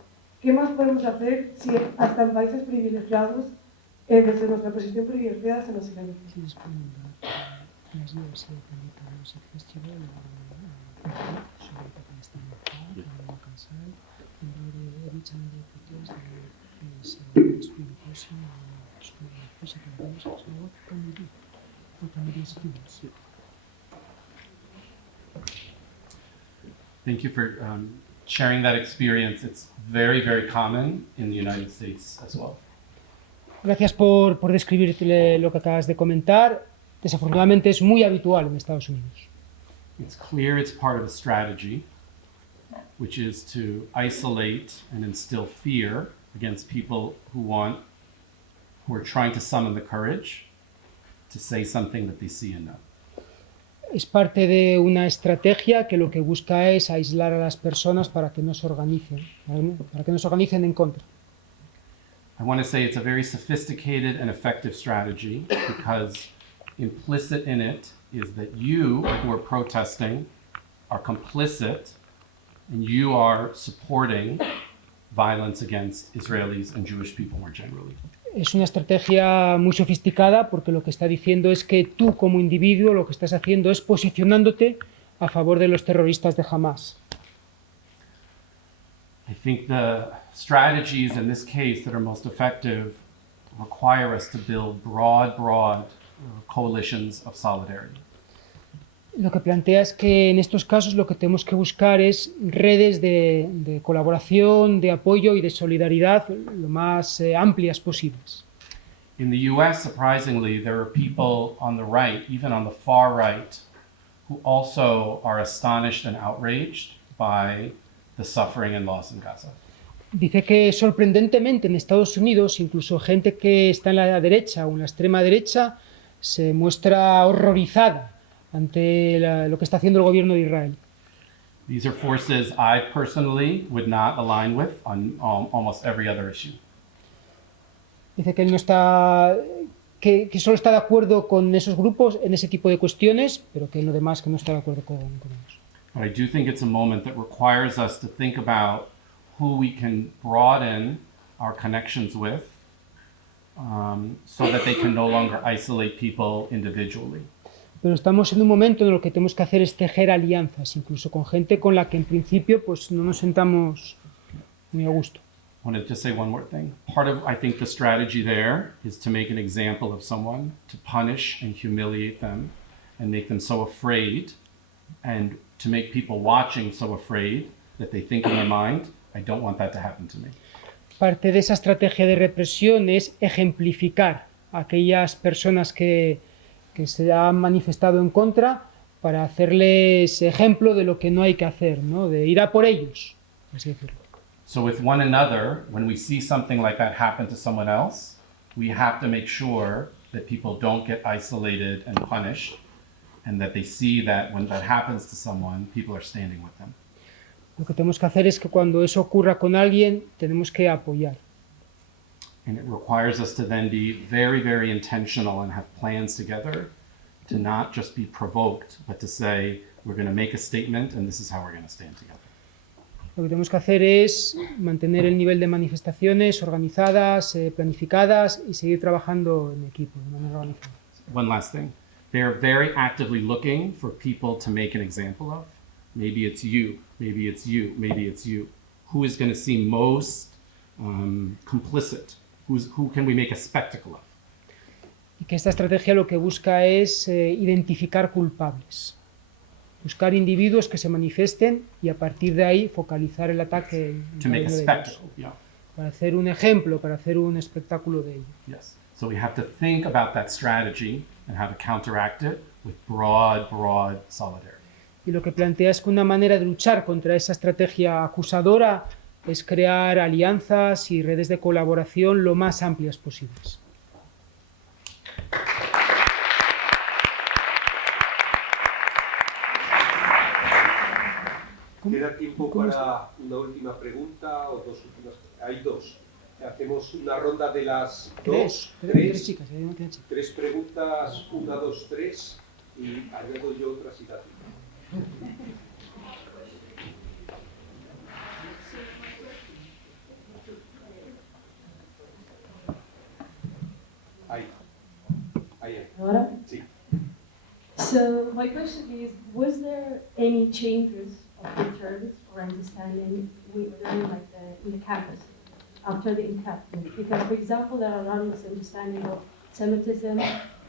¿qué más podemos hacer si hasta en países privilegiados, desde nuestra posición privilegiada, se nos silencia? Thank you for sharing that experience. It's very, very common in the United States as well. Gracias por describir lo que acabas de comentar. Desafortunadamente es muy habitual en Estados Unidos. It's clear it's part of a strategy, which is to isolate and instill fear against people who are trying to summon the courage to say something that they see and know. Es parte de una estrategia que lo que busca es aislar a las personas para que no se organicen, en contra. I want to say it's a very sophisticated and effective strategy because implicit in it is that you who are protesting are complicit and you are supporting violence against Israelis and Jewish people more generally. Es una estrategia muy sofisticada porque lo que está diciendo es que tú como individuo lo que estás haciendo es posicionándote a favor de los terroristas de Hamas. I think the strategies in this case that are most effective require us to build broad coalitions of solidarity. Lo que plantea es que en estos casos lo que tenemos que buscar es redes de colaboración, de apoyo y de solidaridad lo más amplias posibles. In the US, surprisingly, there are people on the right, even on the far right, who also are astonished and outraged by the suffering and loss in Gaza. Dice que sorprendentemente en Estados Unidos, incluso gente que está en la derecha o en la extrema derecha, se muestra horrorizada ante lo que está haciendo el gobierno de Israel. These are forces I personally would not align with on almost every other issue. Dice que él no está, que solo está de acuerdo con esos grupos en ese tipo de cuestiones, pero que en lo demás que no está de acuerdo con ellos. But I do think it's a moment that requires us to think about who we can broaden our connections with, so that they can no longer isolate people individually. Pero estamos en un momento en el que tenemos que hacer es tejer alianzas, incluso con gente con la que en principio pues no nos sentamos muy a gusto. I wanted to say one more thing. Part of, I think, the strategy there is to make an example of someone, to punish and humiliate them, and make them so afraid, and to make people watching so afraid that they think in their mind, I don't want that to happen to me. Parte de esa estrategia de represión es ejemplificar a aquellas personas que se han manifestado en contra para hacerles ejemplo de lo que no hay que hacer, ¿no? De ir a por ellos, así decirlo. So with one another, when we see something like that happen to someone else, we have to make sure that people don't get isolated and punished, and that they see that when that happens to someone, people are standing with them. Lo que tenemos que hacer es que cuando eso ocurra con alguien, tenemos que apoyar. And it requires us to then be very, very intentional and have plans together to not just be provoked, but to say, we're going to make a statement and this is how we're going to stand together. Lo que tenemos que hacer es mantener el nivel de manifestaciones organizadas, planificadas y seguir trabajando en equipo, de manera organizada. One last thing. They're very actively looking for people to make an example of. Maybe it's you, maybe it's you, maybe it's you. Who is going to seem most complicit? Who can we make a spectacle of? Y que esta estrategia lo que busca es identificar culpables. Buscar individuos que se manifiesten y a partir de ahí focalizar el ataque en To make a cada uno de ellos. spectacle, yeah. Para hacer un ejemplo, para hacer un espectáculo de ello. Yes. So we have to think about that strategy and how to counteract it with broad solidarity. Y lo que plantea es que una manera de luchar contra esa estrategia acusadora es crear alianzas y redes de colaboración lo más amplias posibles. ¿Queda tiempo para una última pregunta o dos últimas? Hay dos. Hacemos una ronda de las Tres chicas, hay una chica. tres preguntas, 1, 2, 3, y añado yo otra citación. Ahí. Ahora? Sí. So my question is, was there any changes of the terms or understanding within in the campus after the encampment? Because, for example, there are a lot of misunderstanding of Semitism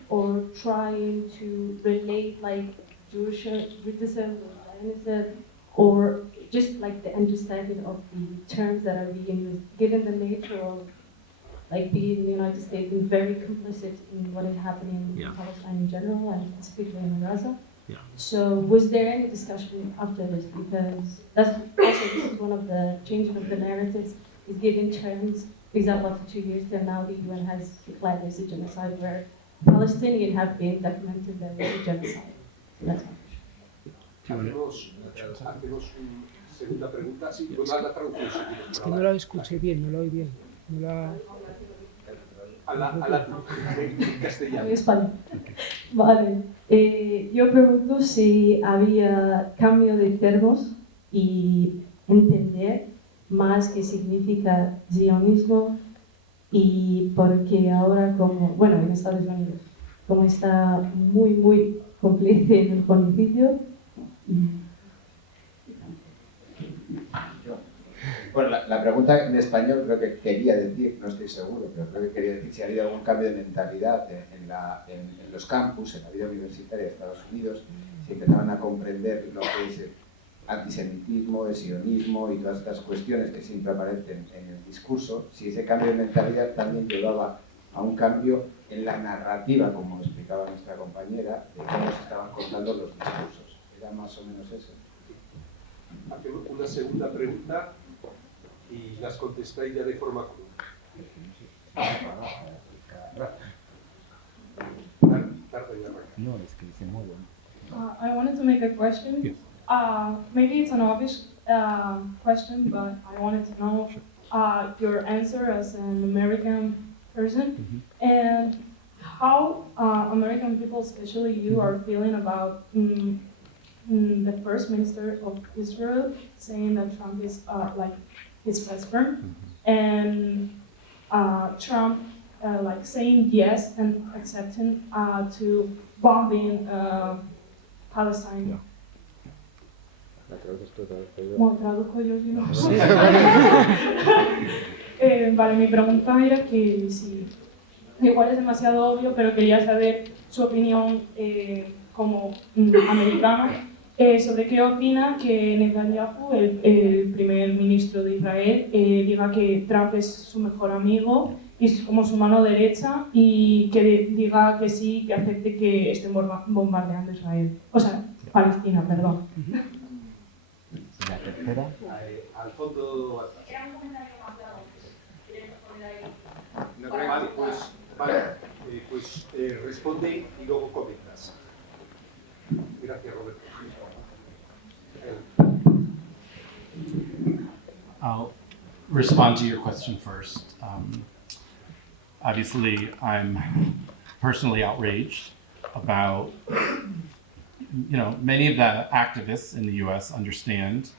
or trying to relate like Jewish Buddhism or Zionism, or just like the understanding of the terms that are being used, given the nature of like being in the United States, being very complicit in what is happening in Palestine in general and specifically in Gaza. Yeah. So was there any discussion after this? Because that's also this is one of the changing of the narratives is giving terms. For example, after 2 years, till now the UN has declared this a genocide where Palestinians have been documented that it was a genocide. So that's my Hacemos una segunda pregunta. Sí, pues la traducción. Es que no la escuché bien, no la oí bien. No la... En castellano. En español. Vale. Yo pregunto si había cambio de términos y entender más qué significa zionismo y porque ahora como, bueno, en Estados Unidos, como está muy cómplice en el genocidio. Bueno, la pregunta en español creo que quería decir, no estoy seguro, pero creo que quería decir si ha habido algún cambio de mentalidad en los campus, en la vida universitaria de Estados Unidos, si empezaban a comprender lo que es el antisemitismo, el sionismo y todas estas cuestiones que siempre aparecen en el discurso, si ese cambio de mentalidad también llevaba a un cambio en la narrativa, como explicaba nuestra compañera, de cómo se estaban contando los discursos. era más o menos eso. Hacemos una segunda pregunta y las contestáis ya de forma común. No, es que se mueve. I wanted to make a question. Yes. Maybe it's an obvious question, but I wanted to know your answer as an American person and how American people, especially you, are feeling about the First Minister of Israel saying that Trump is like his best friend, and Trump like saying yes and accepting to bombing Palestine. Bueno, traduzco yo si no. Vale, mi pregunta era que si igual es demasiado obvio, pero quería saber su opinión como americano sobre qué opina que Netanyahu, el primer ministro de Israel, diga que Trump es su mejor amigo y es como su mano derecha y que diga que sí, que acepte que estén bombardeando Israel. O sea, Palestina, perdón. La tercera. Al fondo. Era un comentario más largo. ¿Quieres responder ahí? No, pues responde y luego comentas. Gracias, Roberto. I'll respond to your question first. Obviously, I'm personally outraged about, many of the activists in the US understand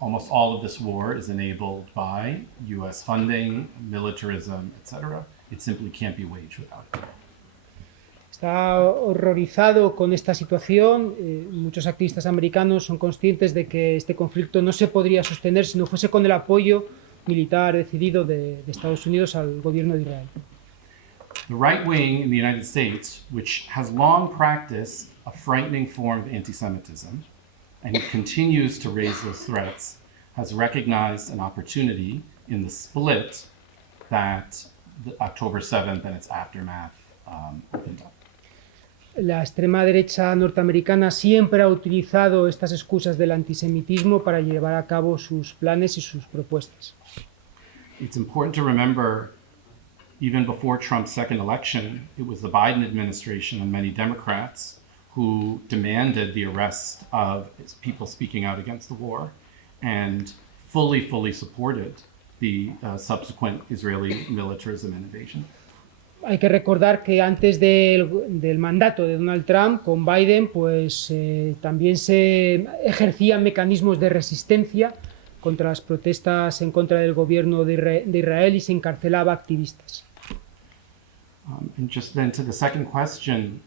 almost all of this war is enabled by US funding, militarism, etc. It simply can't be waged without it. Está horrorizado con esta situación. Muchos activistas americanos son conscientes de que este conflicto no se podría sostener si no fuese con el apoyo militar decidido de Estados Unidos al gobierno de Israel. The right wing in the United States, which has long practiced a frightening form of anti-Semitism, and continues to raise those threats, has recognized an opportunity in the split that the October 7th and its aftermath opened up. La extrema derecha norteamericana siempre ha utilizado estas excusas del antisemitismo para llevar a cabo sus planes y sus propuestas. It's important to remember, even before Trump's second election, it was the Biden administration and many Democrats who demanded the arrest of people speaking out against the war and fully supported the subsequent Israeli militarism and invasion. Hay que recordar que antes del mandato de Donald Trump con Biden, pues también se ejercían mecanismos de resistencia contra las protestas en contra del gobierno de Israel y se encarcelaba activistas. And just then to the second question,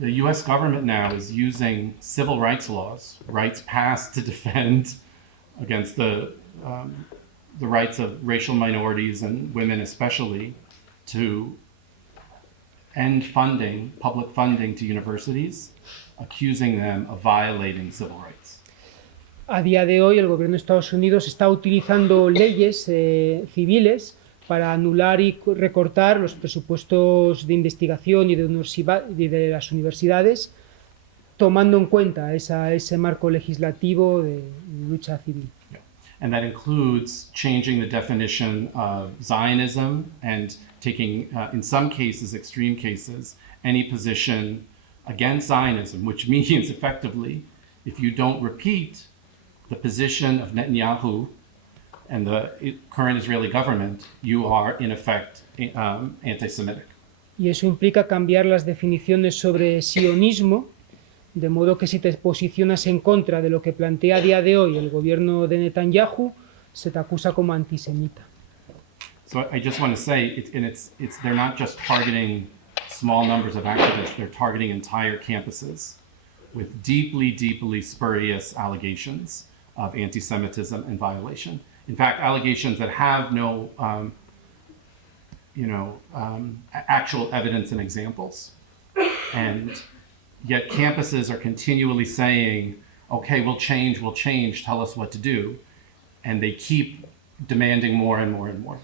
the US government now is using civil rights laws, rights passed to defend against the rights of racial minorities and women especially, to end funding, public funding to universities, accusing them of violating civil rights. A día de hoy el gobierno de Estados Unidos está utilizando leyes civiles para anular y recortar los presupuestos de investigación y de las universidades, tomando en cuenta ese marco legislativo de lucha civil. And that includes changing the definition of Zionism and taking, in some cases, extreme cases, any position against Zionism, which means effectively, if you don't repeat the position of Netanyahu and the current Israeli government, you are in effect anti-Semitic. Y eso implica cambiar las definiciones sobre sionismo, de modo que si te posicionas en contra de lo que plantea a día de hoy el gobierno de Netanyahu, se te acusa como antisemita. So I just want to say, they're not just targeting small numbers of activists, they're targeting entire campuses with deeply spurious allegations of anti-Semitism and violation. In fact, allegations that have no, actual evidence and examples. And yet campuses are continually saying, okay, we'll change, tell us what to do. And they keep demanding more and more and more.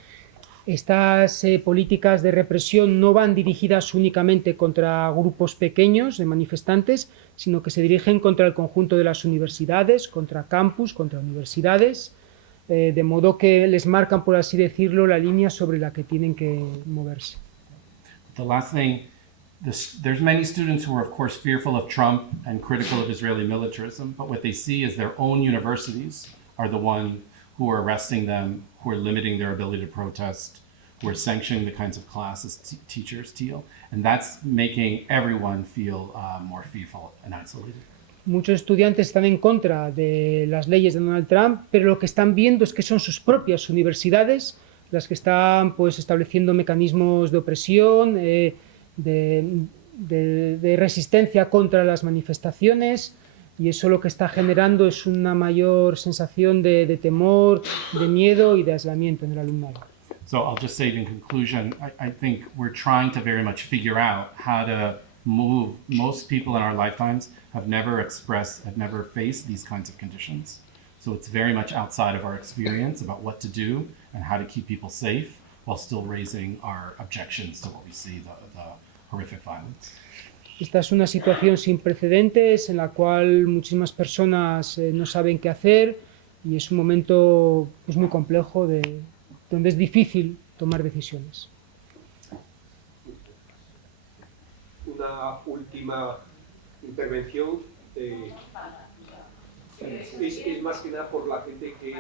Estas políticas de represión no van dirigidas únicamente contra grupos pequeños de manifestantes, sino que se dirigen contra el conjunto de las universidades, contra campus, contra universidades, de modo que les marcan, por así decirlo, la línea sobre la que tienen que moverse. The last thing, there's many students who are of course fearful of Trump and critical of Israeli militarism, but what they see is their own universities are the one who are arresting them, who are limiting their ability to protest, who are sanctioning the kinds of classes teachers teach, and that's making everyone feel more fearful and isolated. Muchos estudiantes están en contra de las leyes de Donald Trump, pero lo que están viendo es que son sus propias universidades las que están pues estableciendo mecanismos de opresión, de resistencia contra las manifestaciones, y eso lo que está generando es una mayor sensación de temor, de miedo y de aislamiento en el alumnado. So I'll just say in conclusion, I think we're trying to very much figure out how to move. Most people in our lifetimes have never faced these kinds of conditions. So it's very much outside of our experience about what to do and how to keep people safe while still raising our objections to what we see, the horrific violence. Esta es una situación sin precedentes en la cual muchísimas personas no saben qué hacer, y es un momento pues, muy complejo donde es difícil tomar decisiones. Una última intervención. Es más que nada por la gente que...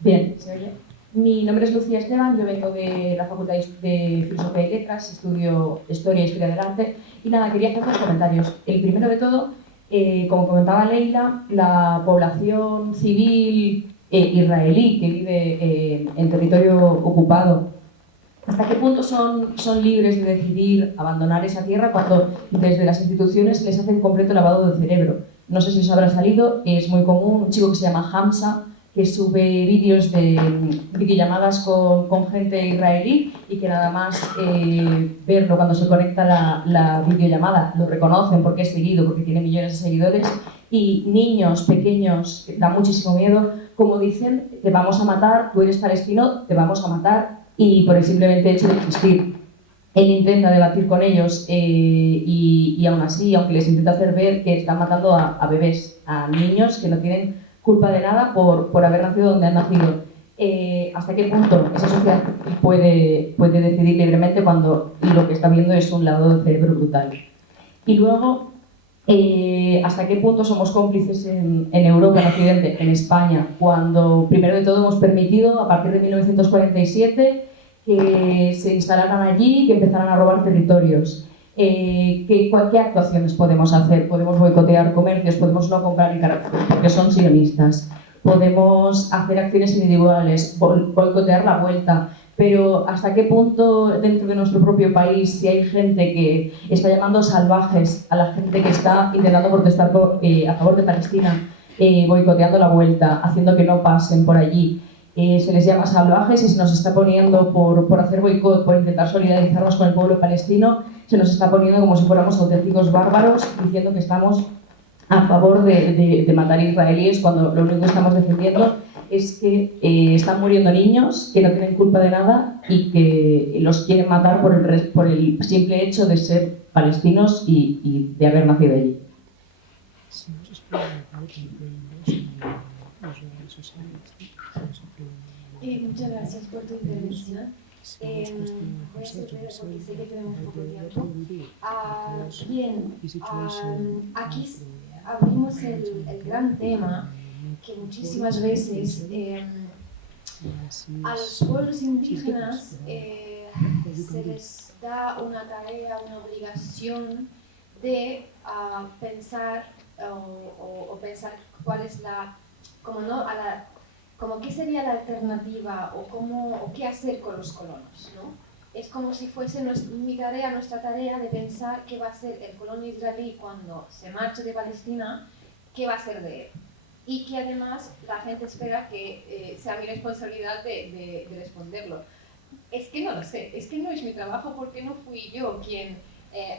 Bien, ¿se oye? Mi nombre es Lucía Esteban, yo vengo de la Facultad de Filosofía y Letras, estudio Historia y Historia del Arte, y nada, quería hacer dos comentarios. El primero de todo, como comentaba Leila, la población civil israelí que vive en territorio ocupado, ¿hasta qué punto son libres de decidir abandonar esa tierra cuando desde las instituciones les hacen completo lavado de cerebro? No sé si os habrá salido, es muy común, un chico que se llama Hamza, que sube vídeos de videollamadas con gente israelí, y que nada más verlo cuando se conecta la videollamada lo reconocen porque es seguido, porque tiene millones de seguidores, y niños pequeños, da muchísimo miedo, como dicen, te vamos a matar, tú eres palestino, te vamos a matar, y por el simplemente hecho de existir. Él intenta debatir con ellos y aún así, aunque les intenta hacer ver que están matando a bebés, a niños que no tienen culpa de nada por haber nacido donde han nacido. ¿Hasta qué punto esa sociedad puede decidir libremente cuando lo que está viendo es un lavado de cerebro brutal? Y luego, ¿hasta qué punto somos cómplices en Europa, en Occidente, en España, cuando primero de todo hemos permitido, a partir de 1947, que se instalaran allí, que empezaran a robar territorios? ¿Qué actuaciones podemos hacer? Podemos boicotear comercios, podemos no comprar en Carrefour porque son sionistas, podemos hacer acciones individuales, boicotear la vuelta, pero ¿hasta qué punto dentro de nuestro propio país, si hay gente que está llamando salvajes a la gente que está intentando protestar a favor de Palestina, boicoteando la vuelta, haciendo que no pasen por allí? Se les llama salvajes y se nos está poniendo por hacer boicot, por intentar solidarizarnos con el pueblo palestino, se nos está poniendo como si fuéramos auténticos bárbaros, diciendo que estamos a favor de matar israelíes, cuando lo único que estamos defendiendo es que están muriendo niños que no tienen culpa de nada y que los quieren matar por el simple hecho de ser palestinos y de haber nacido allí. Muchas gracias por tu intervención. Voy a ser breve porque sé que tenemos poco tiempo. Bien, aquí abrimos el gran tema que muchísimas veces a los pueblos indígenas se les da una tarea, una obligación de pensar o pensar cuál es como qué sería la alternativa o qué hacer con los colonos, ¿no? Es como si fuese nuestra tarea de pensar qué va a ser el colono israelí cuando se marche de Palestina, qué va a ser de él. Y que además la gente espera que sea mi responsabilidad de responderlo. Es que no lo sé, es que no es mi trabajo porque no fui yo quien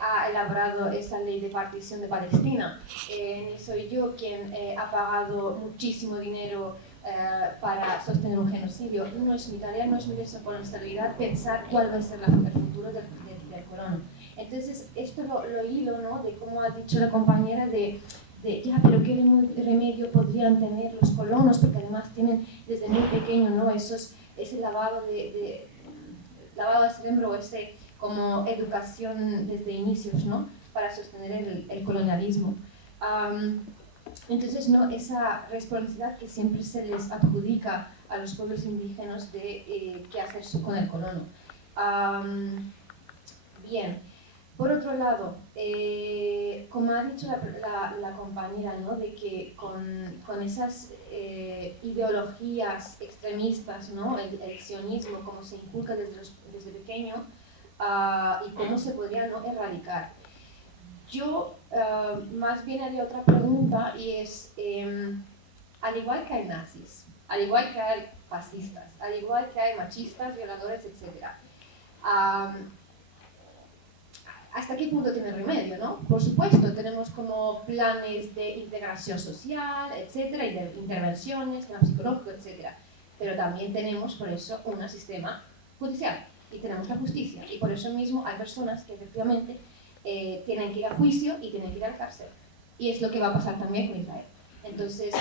ha elaborado esa ley de partición de Palestina. Ni soy yo quien ha pagado muchísimo dinero para sostener un genocidio. No es mi tarea, no es mi responsabilidad pensar cuál va a ser el futuro del colono. Entonces, esto lo hilo, ¿no?, de cómo ha dicho la compañera de ya, pero qué remedio podrían tener los colonos, porque además tienen desde muy pequeño, ¿no?, ese lavado de cerebro, o ese como educación desde inicios, ¿no?, para sostener el colonialismo. Entonces, ¿no?, esa responsabilidad que siempre se les adjudica a los pueblos indígenas de qué hacer con el colono. Bien, por otro lado, como ha dicho la compañera, ¿no?, de que con esas ideologías extremistas, ¿no?, el sionismo, como se inculca desde pequeño, y cómo se podría, ¿no?, erradicar. Yo más bien haría otra pregunta, y es, al igual que hay nazis, al igual que hay fascistas, al igual que hay machistas, violadores, etc., ¿hasta qué punto tiene remedio, no? Por supuesto, tenemos como planes de integración social, etcétera, y de intervenciones, tema psicológico, etcétera. Pero también tenemos, por eso, un sistema judicial, y tenemos la justicia, y por eso mismo hay personas que efectivamente tienen que ir a juicio y tienen que ir a la cárcel. Y es lo que va a pasar también con Israel. Entonces,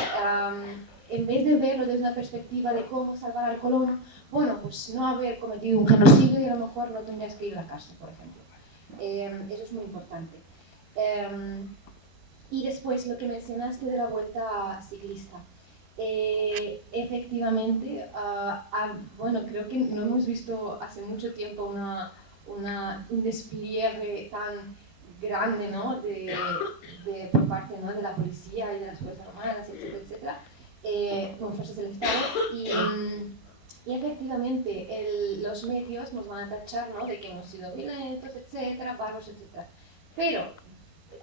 en vez de verlo desde una perspectiva de cómo salvar al colono, bueno, pues no haber cometido un genocidio y a lo mejor no tendrías que ir a la cárcel, por ejemplo. Eso es muy importante. Y después lo que mencionaste de la vuelta ciclista. Efectivamente, bueno, creo que no hemos visto hace mucho tiempo un despliegue tan grande, ¿no?, por parte, ¿no?, de la policía y de las Fuerzas Armadas, etcétera, etcétera, con fuerzas del Estado. Y efectivamente, los medios nos van a tachar, ¿no?, de que hemos sido violentos, etcétera, bárbaros, etcétera. Pero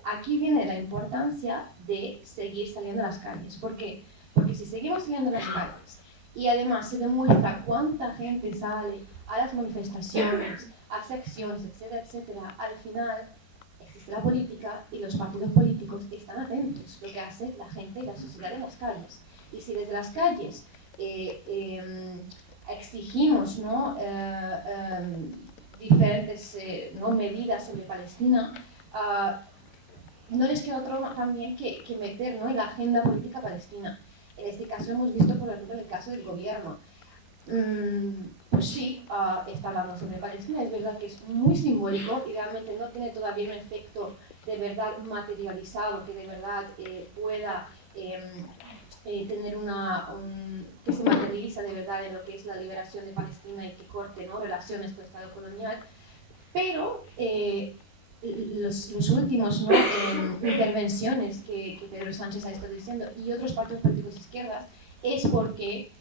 aquí viene la importancia de seguir saliendo a las calles. ¿Por qué? Porque si seguimos saliendo a las calles y además se demuestra cuánta gente sale a las manifestaciones, a secciones, etcétera, etcétera, al final existe la política y los partidos políticos están atentos a lo que hace la gente y la sociedad en las calles. Y si desde las calles exigimos, ¿no?, diferentes ¿no?, medidas sobre Palestina, no les queda otro también que meter, ¿no?, en la agenda política palestina. En este caso hemos visto, por ejemplo, en el caso del gobierno. Pues sí, está hablando sobre Palestina, es verdad que es muy simbólico y realmente no tiene todavía un efecto de verdad materializado, que de verdad pueda tener que se materializa de verdad en lo que es la liberación de Palestina y que corte, ¿no?, relaciones con el Estado colonial. Pero los últimos, ¿no?, intervenciones que Pedro Sánchez ha estado diciendo y otros partidos políticos de izquierdas es porque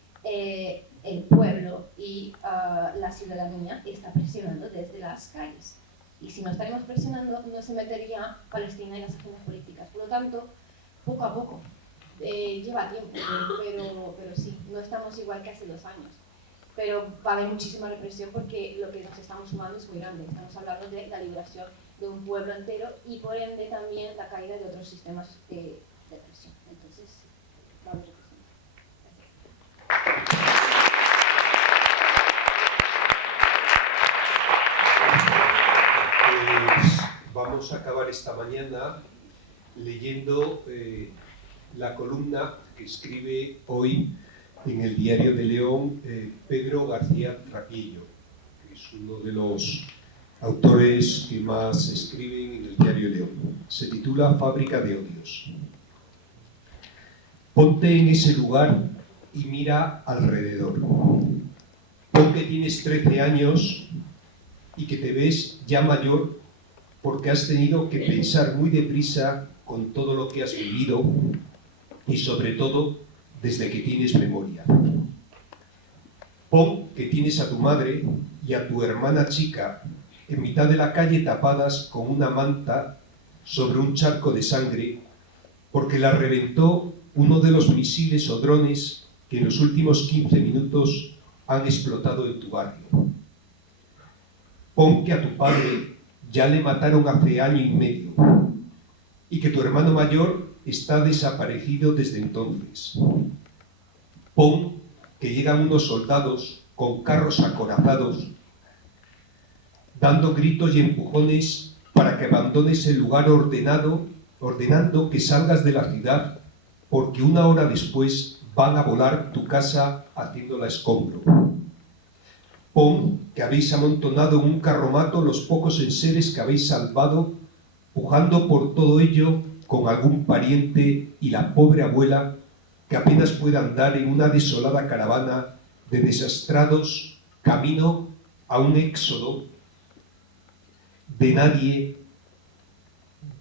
el pueblo y la ciudadanía está presionando desde las calles. Y si no estaríamos presionando, no se metería Palestina en las agendas políticas. Por lo tanto, poco a poco. Lleva tiempo, pero sí, no estamos igual que hace 2 años. Pero va a haber muchísima represión porque lo que nos estamos sumando es muy grande. Estamos hablando de la liberación de un pueblo entero y por ende también la caída de otros sistemas de represión. Entonces, va a haber represión. Pues vamos a acabar esta mañana leyendo la columna que escribe hoy en el Diario de León Pedro García Trapillo, que es uno de los autores que más escriben en el Diario de León. Se titula Fábrica de odios. Ponte en ese lugar y mira alrededor. Pon que tienes 13 años y que te ves ya mayor porque has tenido que pensar muy deprisa con todo lo que has vivido y sobre todo desde que tienes memoria. Pon que tienes a tu madre y a tu hermana chica en mitad de la calle tapadas con una manta sobre un charco de sangre porque la reventó uno de los misiles o drones que en los últimos 15 minutos han explotado en tu barrio. Pon que a tu padre ya le mataron hace año y medio y que tu hermano mayor está desaparecido desde entonces. Pon que llegan unos soldados con carros acorazados, dando gritos y empujones para que abandones el lugar ordenando que salgas de la ciudad, porque una hora después van a volar tu casa haciéndola escombro. Pon que habéis amontonado en un carromato los pocos enseres que habéis salvado, pujando por todo ello con algún pariente y la pobre abuela que apenas puede andar en una desolada caravana de desastrados camino a un éxodo de nadie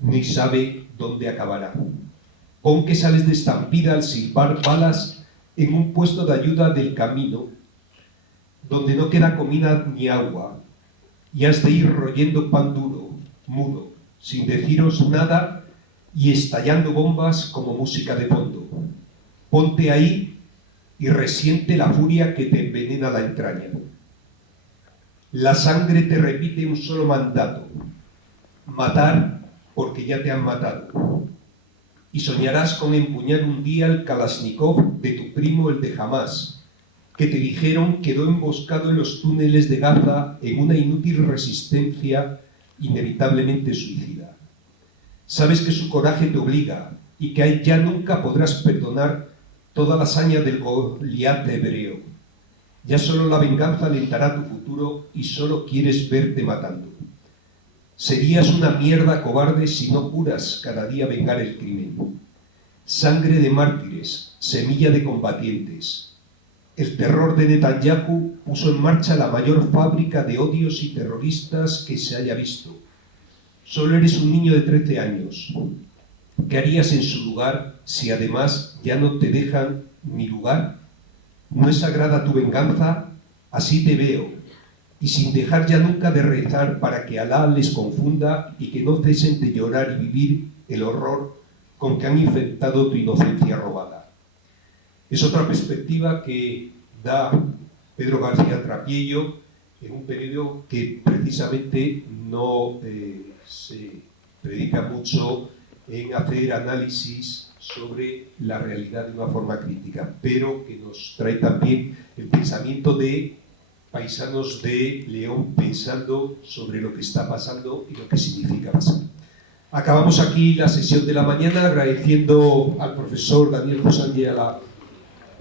ni sabe dónde acabará. Pon que sales de estampida al silbar balas en un puesto de ayuda del camino, donde no queda comida ni agua, y has de ir royendo pan duro, mudo, sin deciros nada y estallando bombas como música de fondo. Ponte ahí y resiente la furia que te envenena la entraña. La sangre te repite un solo mandato: matar porque ya te han matado. Y soñarás con empuñar un día el Kalashnikov de tu primo, el de Hamas, que te dijeron quedó emboscado en los túneles de Gaza en una inútil resistencia inevitablemente suicida. Sabes que su coraje te obliga y que ahí ya nunca podrás perdonar toda la hazaña del Goliat hebreo. Ya solo la venganza alentará tu futuro y solo quieres verte matando. Serías una mierda cobarde si no juras cada día vengar el crimen. Sangre de mártires, semilla de combatientes. El terror de Netanyahu puso en marcha la mayor fábrica de odios y terroristas que se haya visto. Solo eres un niño de 13 años. ¿Qué harías en su lugar si además ya no te dejan ni lugar? ¿No es sagrada tu venganza? Así te veo. Y sin dejar ya nunca de rezar para que Alá les confunda y que no cesen de llorar y vivir el horror con que han infectado tu inocencia robada. Es otra perspectiva que da Pedro García Trapiello en un periodo que precisamente no se predica mucho en hacer análisis sobre la realidad de una forma crítica, pero que nos trae también el pensamiento de paisanos de León pensando sobre lo que está pasando y lo que significa pasar. Acabamos aquí la sesión de la mañana agradeciendo al profesor Daniel Josán y a la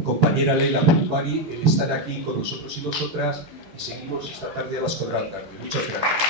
compañera Leila Pulpari el estar aquí con nosotros y nosotras, y seguimos esta tarde a las 4 de la tarde. Muchas gracias.